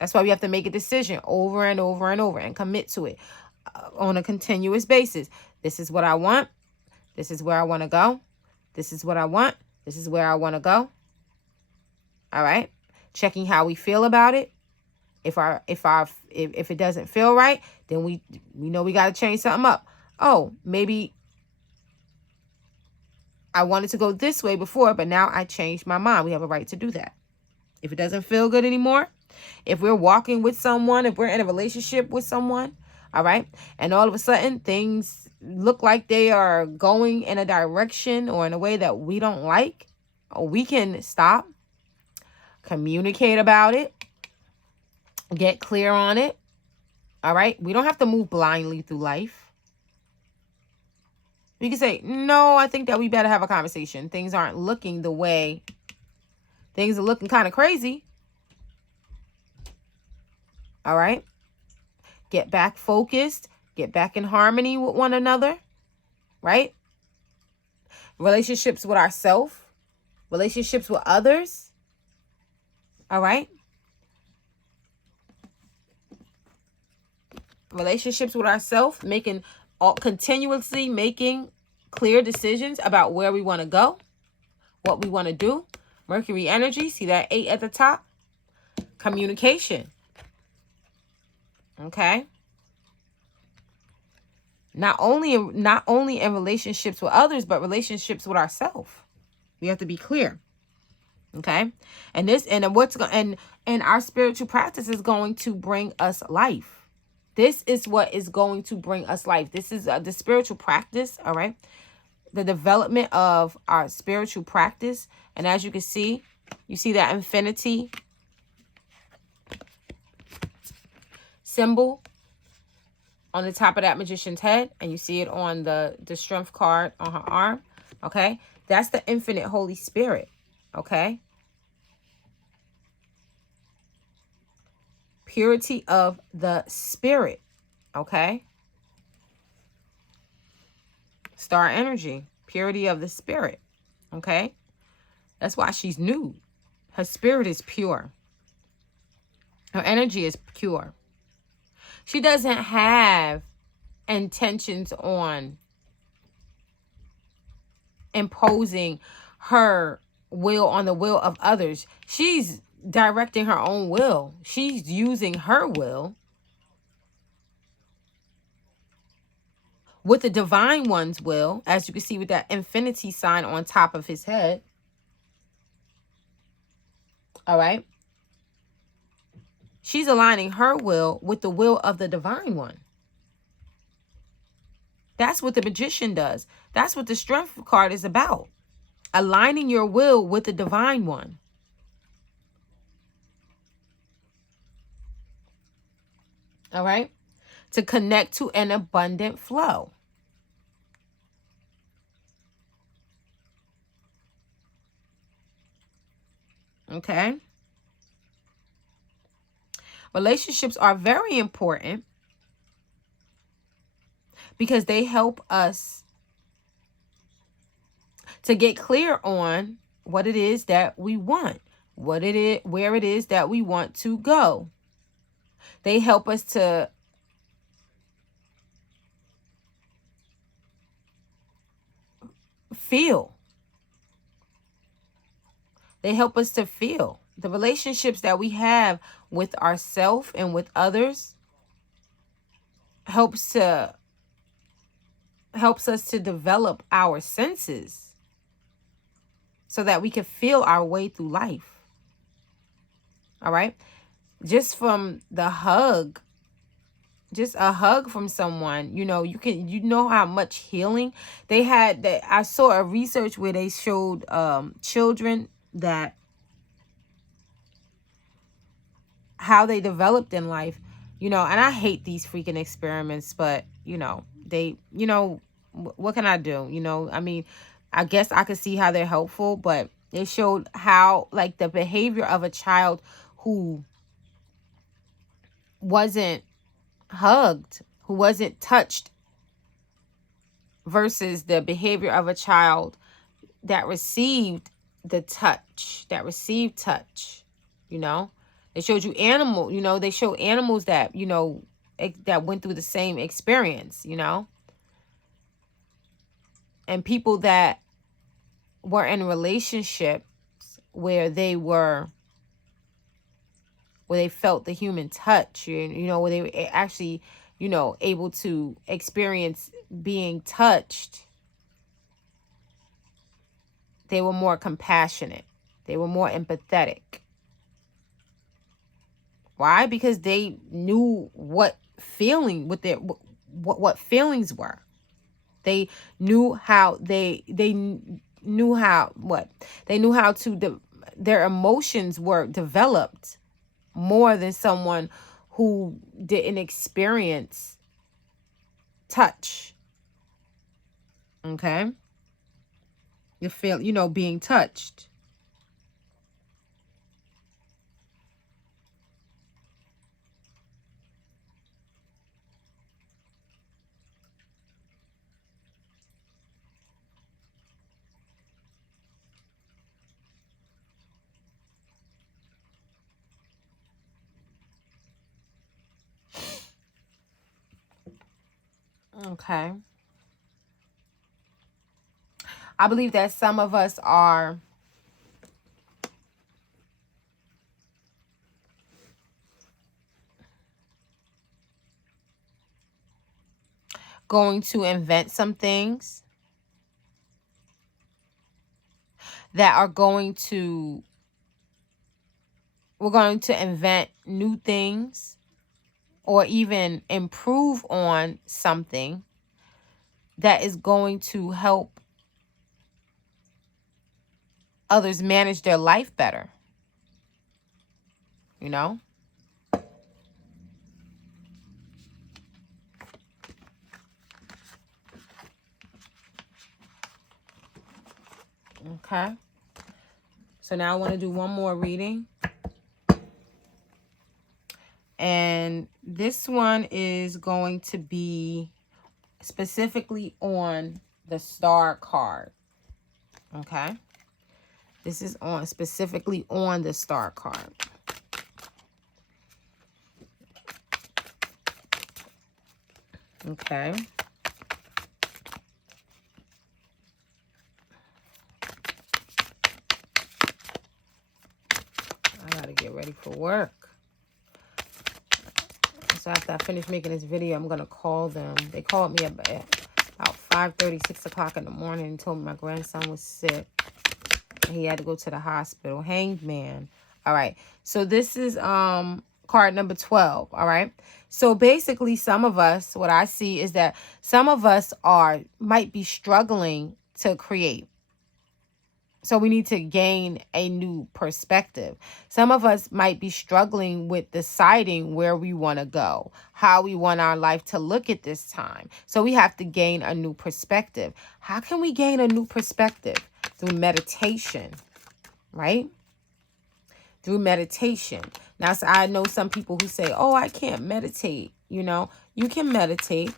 That's why we have to make a decision over and over and over and commit to it on a continuous basis. This is what I want. This is where I want to go. This is what I want. This is where I want to go. All right? Checking how we feel about it. If it doesn't feel right, then we know we got to change something up. Oh, maybe I wanted to go this way before, but now I changed my mind. We have a right to do that. If it doesn't feel good anymore, if we're walking with someone, if we're in a relationship with someone, all right, and all of a sudden things look like they are going in a direction or in a way that we don't like, we can stop, communicate about it, get clear on it. All right. We don't have to move blindly through life. We can say, no, I think that we better have a conversation. Things aren't looking the way. Things are looking kind of crazy. All right. Get back focused. Get back in harmony with one another. Right? Relationships with ourselves. Relationships with others. All right? Relationships with ourselves, continuously making clear decisions about where we want to go, what we want to do. Mercury energy, see that 8 at the top? Communication. Okay? Not only in relationships with others, but relationships with ourselves. We have to be clear. Okay? And our spiritual practice is going to bring us life. This is what is going to bring us life. This is the spiritual practice, all right? The development of our spiritual practice. And as you can see, you see that infinity symbol on the top of that magician's head. And you see it on the strength card on her arm, okay? That's the infinite Holy Spirit, okay? Purity of the spirit, okay? Star energy, purity of the spirit, okay? That's why she's nude. Her spirit is pure. Her energy is pure. She doesn't have intentions on imposing her will on the will of others. She's directing her own will. She's using her will with the divine one's will, as you can see with that infinity sign on top of his head. All right. She's aligning her will with the will of the divine one. That's what the magician does. That's what the strength card is about. Aligning your will with the divine one. All right. To connect to an abundant flow. Okay. Relationships are very important because they help us to get clear on what it is that we want, what it is, where it is that we want to go. They help us to feel. They help us to feel. The relationships that we have with ourselves and with others helps us to develop our senses so that we can feel our way through life. All right? Just from the hug, just a hug from someone, you know how much healing they had. That I saw a research where they showed children that how they developed in life, and I hate these freaking experiments, but what can I do? I mean, I guess I could see how they're helpful, but it showed how, like, the behavior of a child who wasn't hugged, who wasn't touched, versus the behavior of a child that received touch. They showed you animal, they show animals that, that went through the same experience, and people that were in relationships where they felt the human touch, where they were actually, able to experience being touched. They were more compassionate. They were more empathetic. Why? Because they knew what feelings were. They knew how their emotions were developed more than someone who didn't experience touch. Okay? You feel, being touched. Okay. I believe that some of us are going to invent some things that are we're going to invent new things or even improve on something that is going to help others manage their life better. Okay. So now I want to do one more reading. And this one is going to be specifically on the star card. Okay. This is specifically on the star card. Okay. get ready for work. So after I finish making this video, I'm going to call them. They called me about 5:30, 6 o'clock in the morning and told me my grandson was sick. He had to go to the hospital. Hanged man. All right. So this is card number 12. All right. So basically, some of us, what I see is that some of us might be struggling to create. So we need to gain a new perspective. Some of us might be struggling with deciding where we want to go, how we want our life to look at this time. So we have to gain a new perspective. How can we gain a new perspective? Through meditation, right? Through meditation. Now, so I know some people who say, oh, I can't meditate. You know, you can meditate.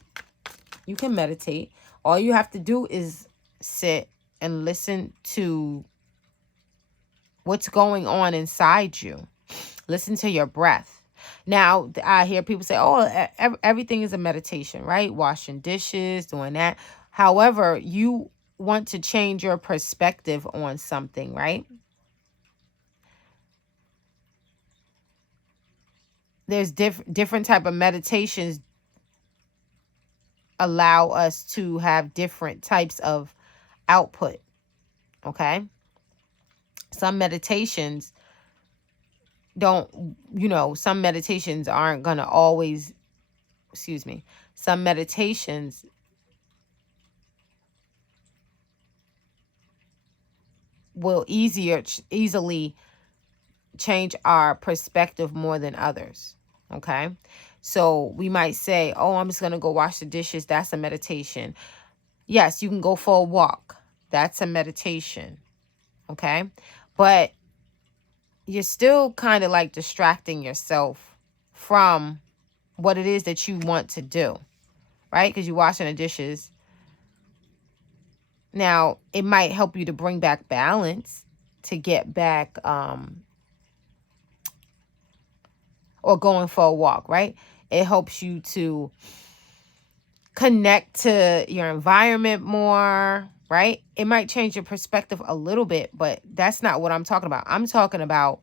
You can meditate. All you have to do is sit and listen to what's going on inside you. Listen to your breath. Now, I hear people say, oh, everything is a meditation, right? Washing dishes, doing that. However, you want to change your perspective on something, right? There's different type of meditations allow us to have different types of output. Okay. Some meditations some meditations aren't going to always, some meditations will easily change our perspective more than others. Okay. So we might say, oh, I'm just going to go wash the dishes. That's a meditation. Yes, you can go for a walk. That's a meditation. Okay. But you're still kind of like distracting yourself from what it is that you want to do. Right. Because you're washing the dishes. Now, it might help you to bring back balance, to get back, or going for a walk, right? It helps you to connect to your environment more, right? It might change your perspective a little bit, but that's not what I'm talking about. I'm talking about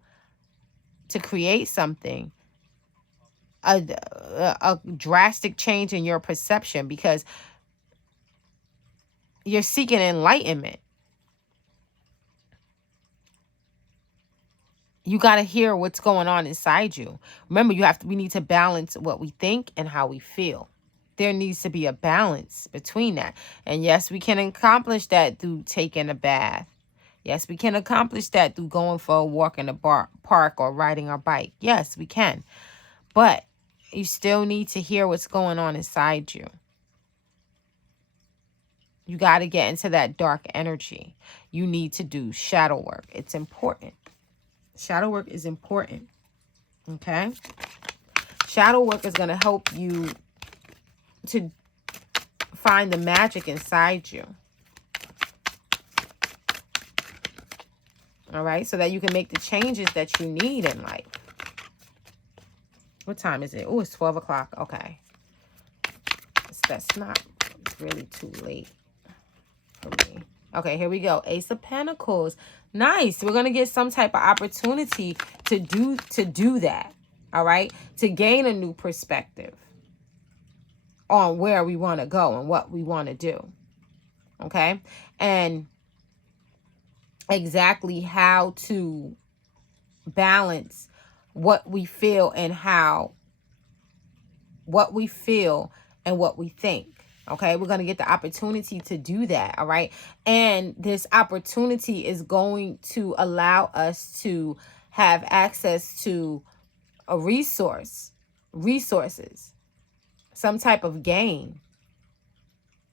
to create something, a drastic change in your perception, because you're seeking enlightenment. You got to hear what's going on inside you. Remember, we need to balance what we think and how we feel. There needs to be a balance between that. And yes, we can accomplish that through taking a bath. Yes, we can accomplish that through going for a walk in the park or riding our bike. Yes, we can. But you still need to hear what's going on inside you. You got to get into that dark energy. You need to do shadow work. It's important. Shadow work is important. Okay? Shadow work is going to help you to find the magic inside you. All right? So that you can make the changes that you need in life. What time is it? Oh, it's 12 o'clock. Okay. That's not really too late for me. Okay, here we go. Ace of Pentacles. Nice. We're going to get some type of opportunity to do that. All right? To gain a new perspective on where we want to go and what we want to do. Okay? And exactly how to balance what we feel and what we think. Okay, we're going to get the opportunity to do that. All right. And this opportunity is going to allow us to have access to resources, some type of gain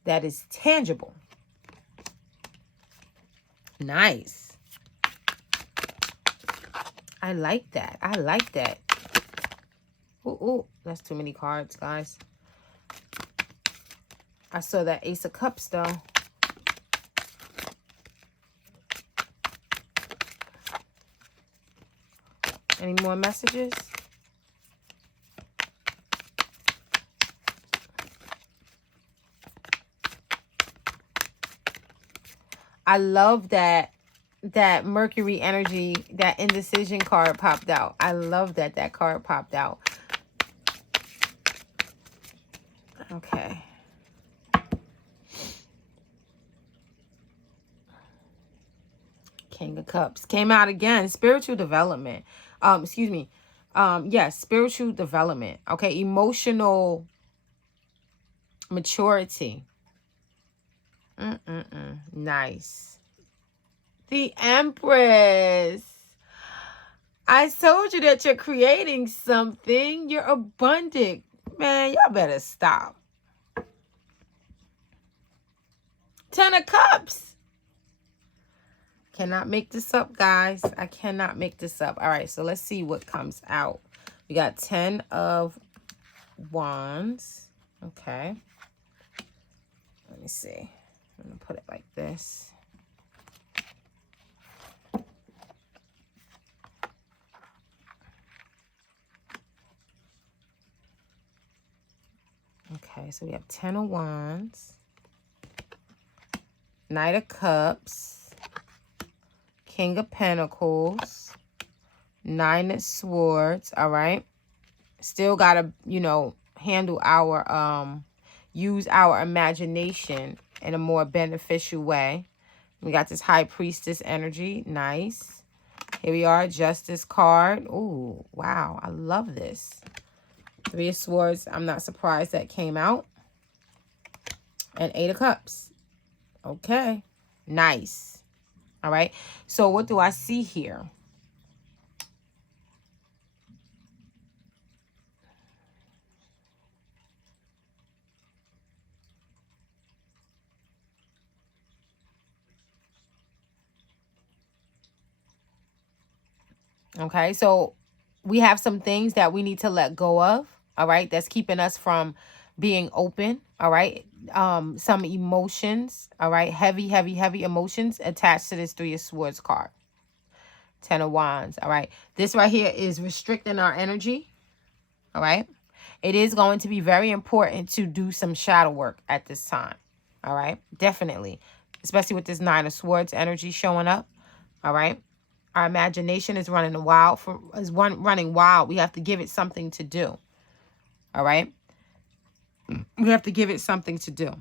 that is tangible. Nice. I like that. I like that. Ooh, that's too many cards, guys. I saw that Ace of Cups, though. Any more messages? I love that that Mercury energy, that indecision card popped out. I love that that card popped out. Okay. King of Cups came out again. Spiritual development. Excuse me. Yes, spiritual development. Okay, emotional maturity. Nice. The Empress. I told you that you're creating something. You're abundant. Man, y'all better stop. 10 of Cups. Cannot make this up, guys. I cannot make this up. All right, so let's see what comes out. We got 10 of Wands. Okay. Let me see. I'm going to put it like this. Okay, so we have 10 of Wands, Knight of Cups, King of Pentacles, 9 of Swords, all right? Still got to, you know, handle our, use our imagination in a more beneficial way. We got this High Priestess energy, nice. Here we are, Justice card. Ooh, wow, I love this. 3 of Swords, I'm not surprised that came out. And 8 of Cups. Okay. Nice. All right. So what do I see here? Okay. So we have some things that we need to let go of. All right. That's keeping us from being open. All right. Some emotions. All right. Heavy emotions attached to this 3 of Swords card. 10 of Wands. All right. This right here is restricting our energy. All right. It is going to be very important to do some shadow work at this time. All right. Definitely. Especially with this 9 of Swords energy showing up. All right. Our imagination is running wild. Running wild. We have to give it something to do. All right. We have to give it something to do.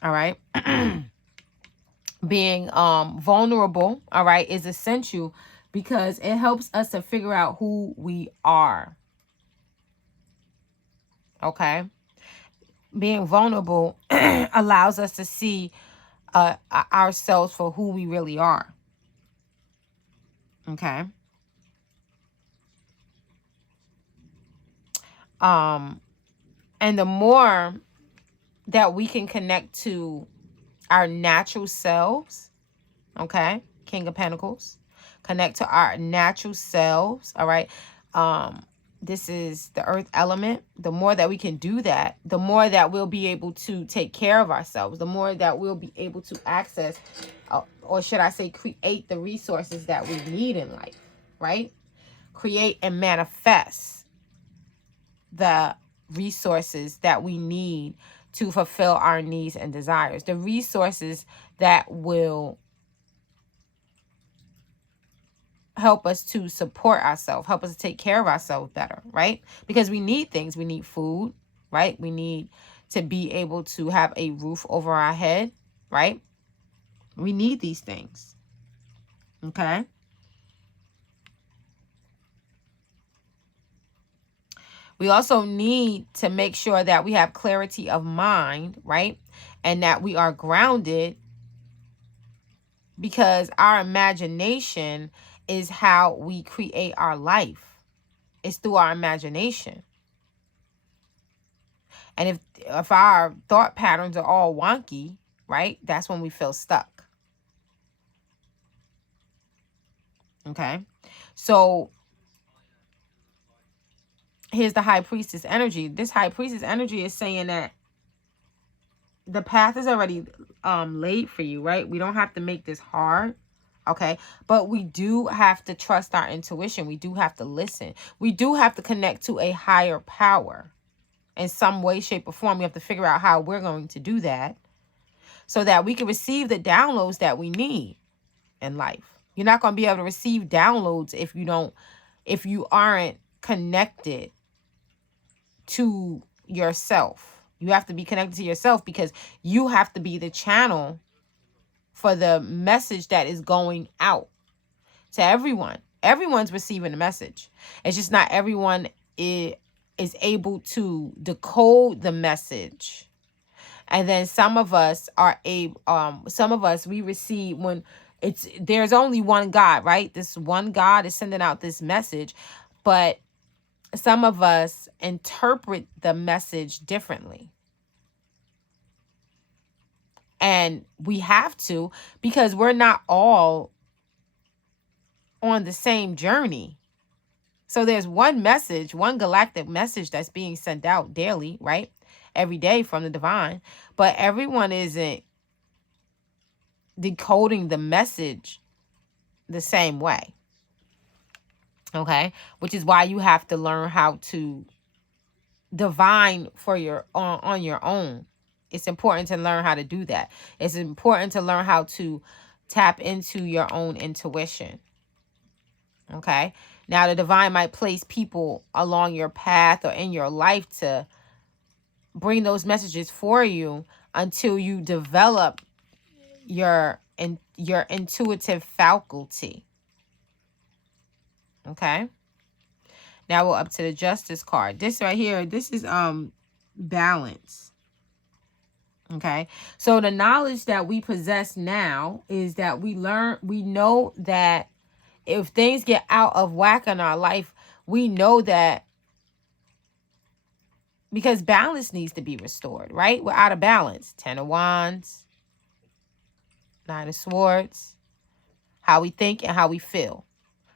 All right. Being vulnerable, all right, is essential because it helps us to figure out who we are. Okay. Being vulnerable allows us to see ourselves for who we really are. Okay. And the more that we can connect to our natural selves, okay, King of Pentacles, connect to our natural selves, all right. This is the earth element. The more that we can do that, the more that we'll be able to take care of ourselves, the more that we'll be able to access, or should I say create the resources that we need in life, right? Create and manifest the resources that we need to fulfill our needs and desires. The resources that will help us to support ourselves, help us to take care of ourselves better, right? Because we need things. We need food, right? We need to be able to have a roof over our head, right? We need these things, okay? We also need to make sure that we have clarity of mind, right? And that we are grounded, because our imagination is how we create our life. It's through our imagination. And if our thought patterns are all wonky, right, that's when we feel stuck. Okay? So here's the High Priestess energy. This High Priestess energy is saying that the path is already laid for you, right? We don't have to make this hard, okay? But we do have to trust our intuition. We do have to listen. We do have to connect to a higher power in some way, shape, or form. We have to figure out how we're going to do that so that we can receive the downloads that we need in life. You're not going to be able to receive downloads if you aren't connected to yourself. You have to be connected to yourself, because you have to be the channel for the message that is going out to everyone. Everyone's receiving the message. It's just not everyone is able to decode the message. And then some of us are we receive when there's only one God, right? This one God is sending out this message, but some of us interpret the message differently. And we have to, because we're not all on the same journey. So there's one message, one galactic message that's being sent out daily, right? Every day from the divine. But everyone isn't decoding the message the same way. Okay? Which is why you have to learn how to divine on your own. It's important to learn how to do that. It's important to learn how to tap into your own intuition. Okay? Now, the divine might place people along your path or in your life to bring those messages for you until you develop your intuitive faculty. Okay? Now we're up to the Justice card. This right here, this is balance. Okay? So the knowledge that we possess now is that we know that if things get out of whack in our life, we know that, because balance needs to be restored, right? We're out of balance. 10 of Wands, 9 of Swords. How we think and how we feel.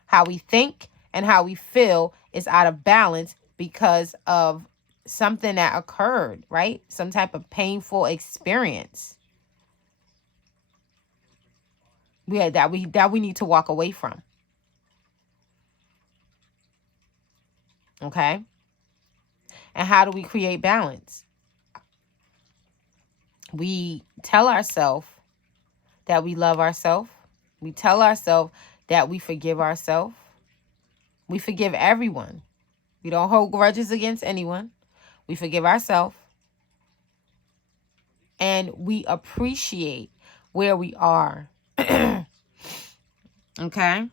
How we think and how we feel is out of balance because of something that occurred, right? Some type of painful experience. That we need to walk away from. Okay? And how do we create balance? We tell ourselves that we love ourselves. We tell ourselves that we forgive ourselves. We forgive everyone. We don't hold grudges against anyone. We forgive ourselves. And we appreciate where we are. Okay?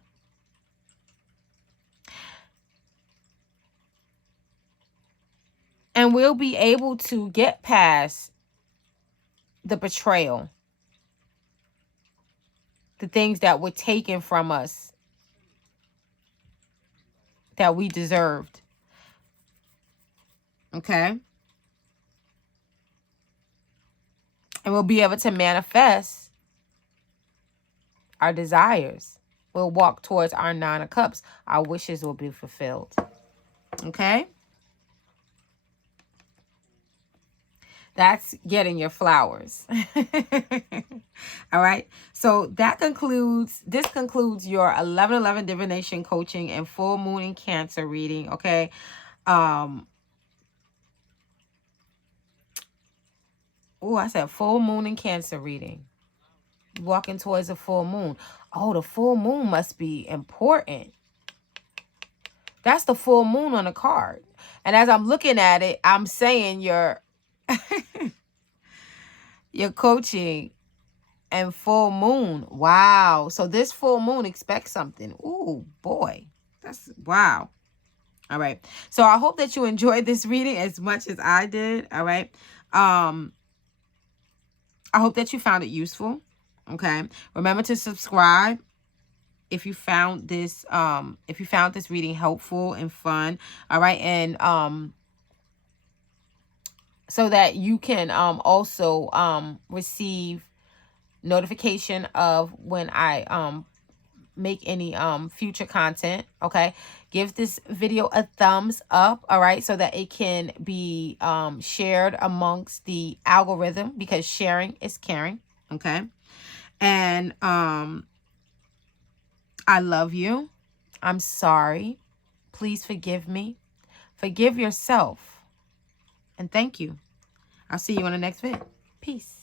And we'll be able to get past the betrayal. The things that were taken from us that we deserved. Okay? And we'll be able to manifest our desires. We'll walk towards our 9 of Cups. Our wishes will be fulfilled. Okay? That's getting your flowers. All right. So this concludes your 11/11 divination coaching and full moon in Cancer reading. Okay. I said full moon in Cancer reading. Walking towards a full moon. Oh, the full moon must be important. That's the full moon on the card. And as I'm looking at it, I'm saying your coaching and full moon. Wow. So this full moon expects something. Ooh, boy. That's wow. All right. So I hope that you enjoyed this reading as much as I did. All right. I hope that you found it useful. Okay. Remember to subscribe if you found this reading helpful and fun. All right. And so that you can also receive notification of when I make any future content. Okay, give this video a thumbs up. All right, so that it can be shared amongst the algorithm, because sharing is caring. Okay, and I love you. I'm sorry. Please forgive me. Forgive yourself. And thank you. I'll see you on the next vid. Peace.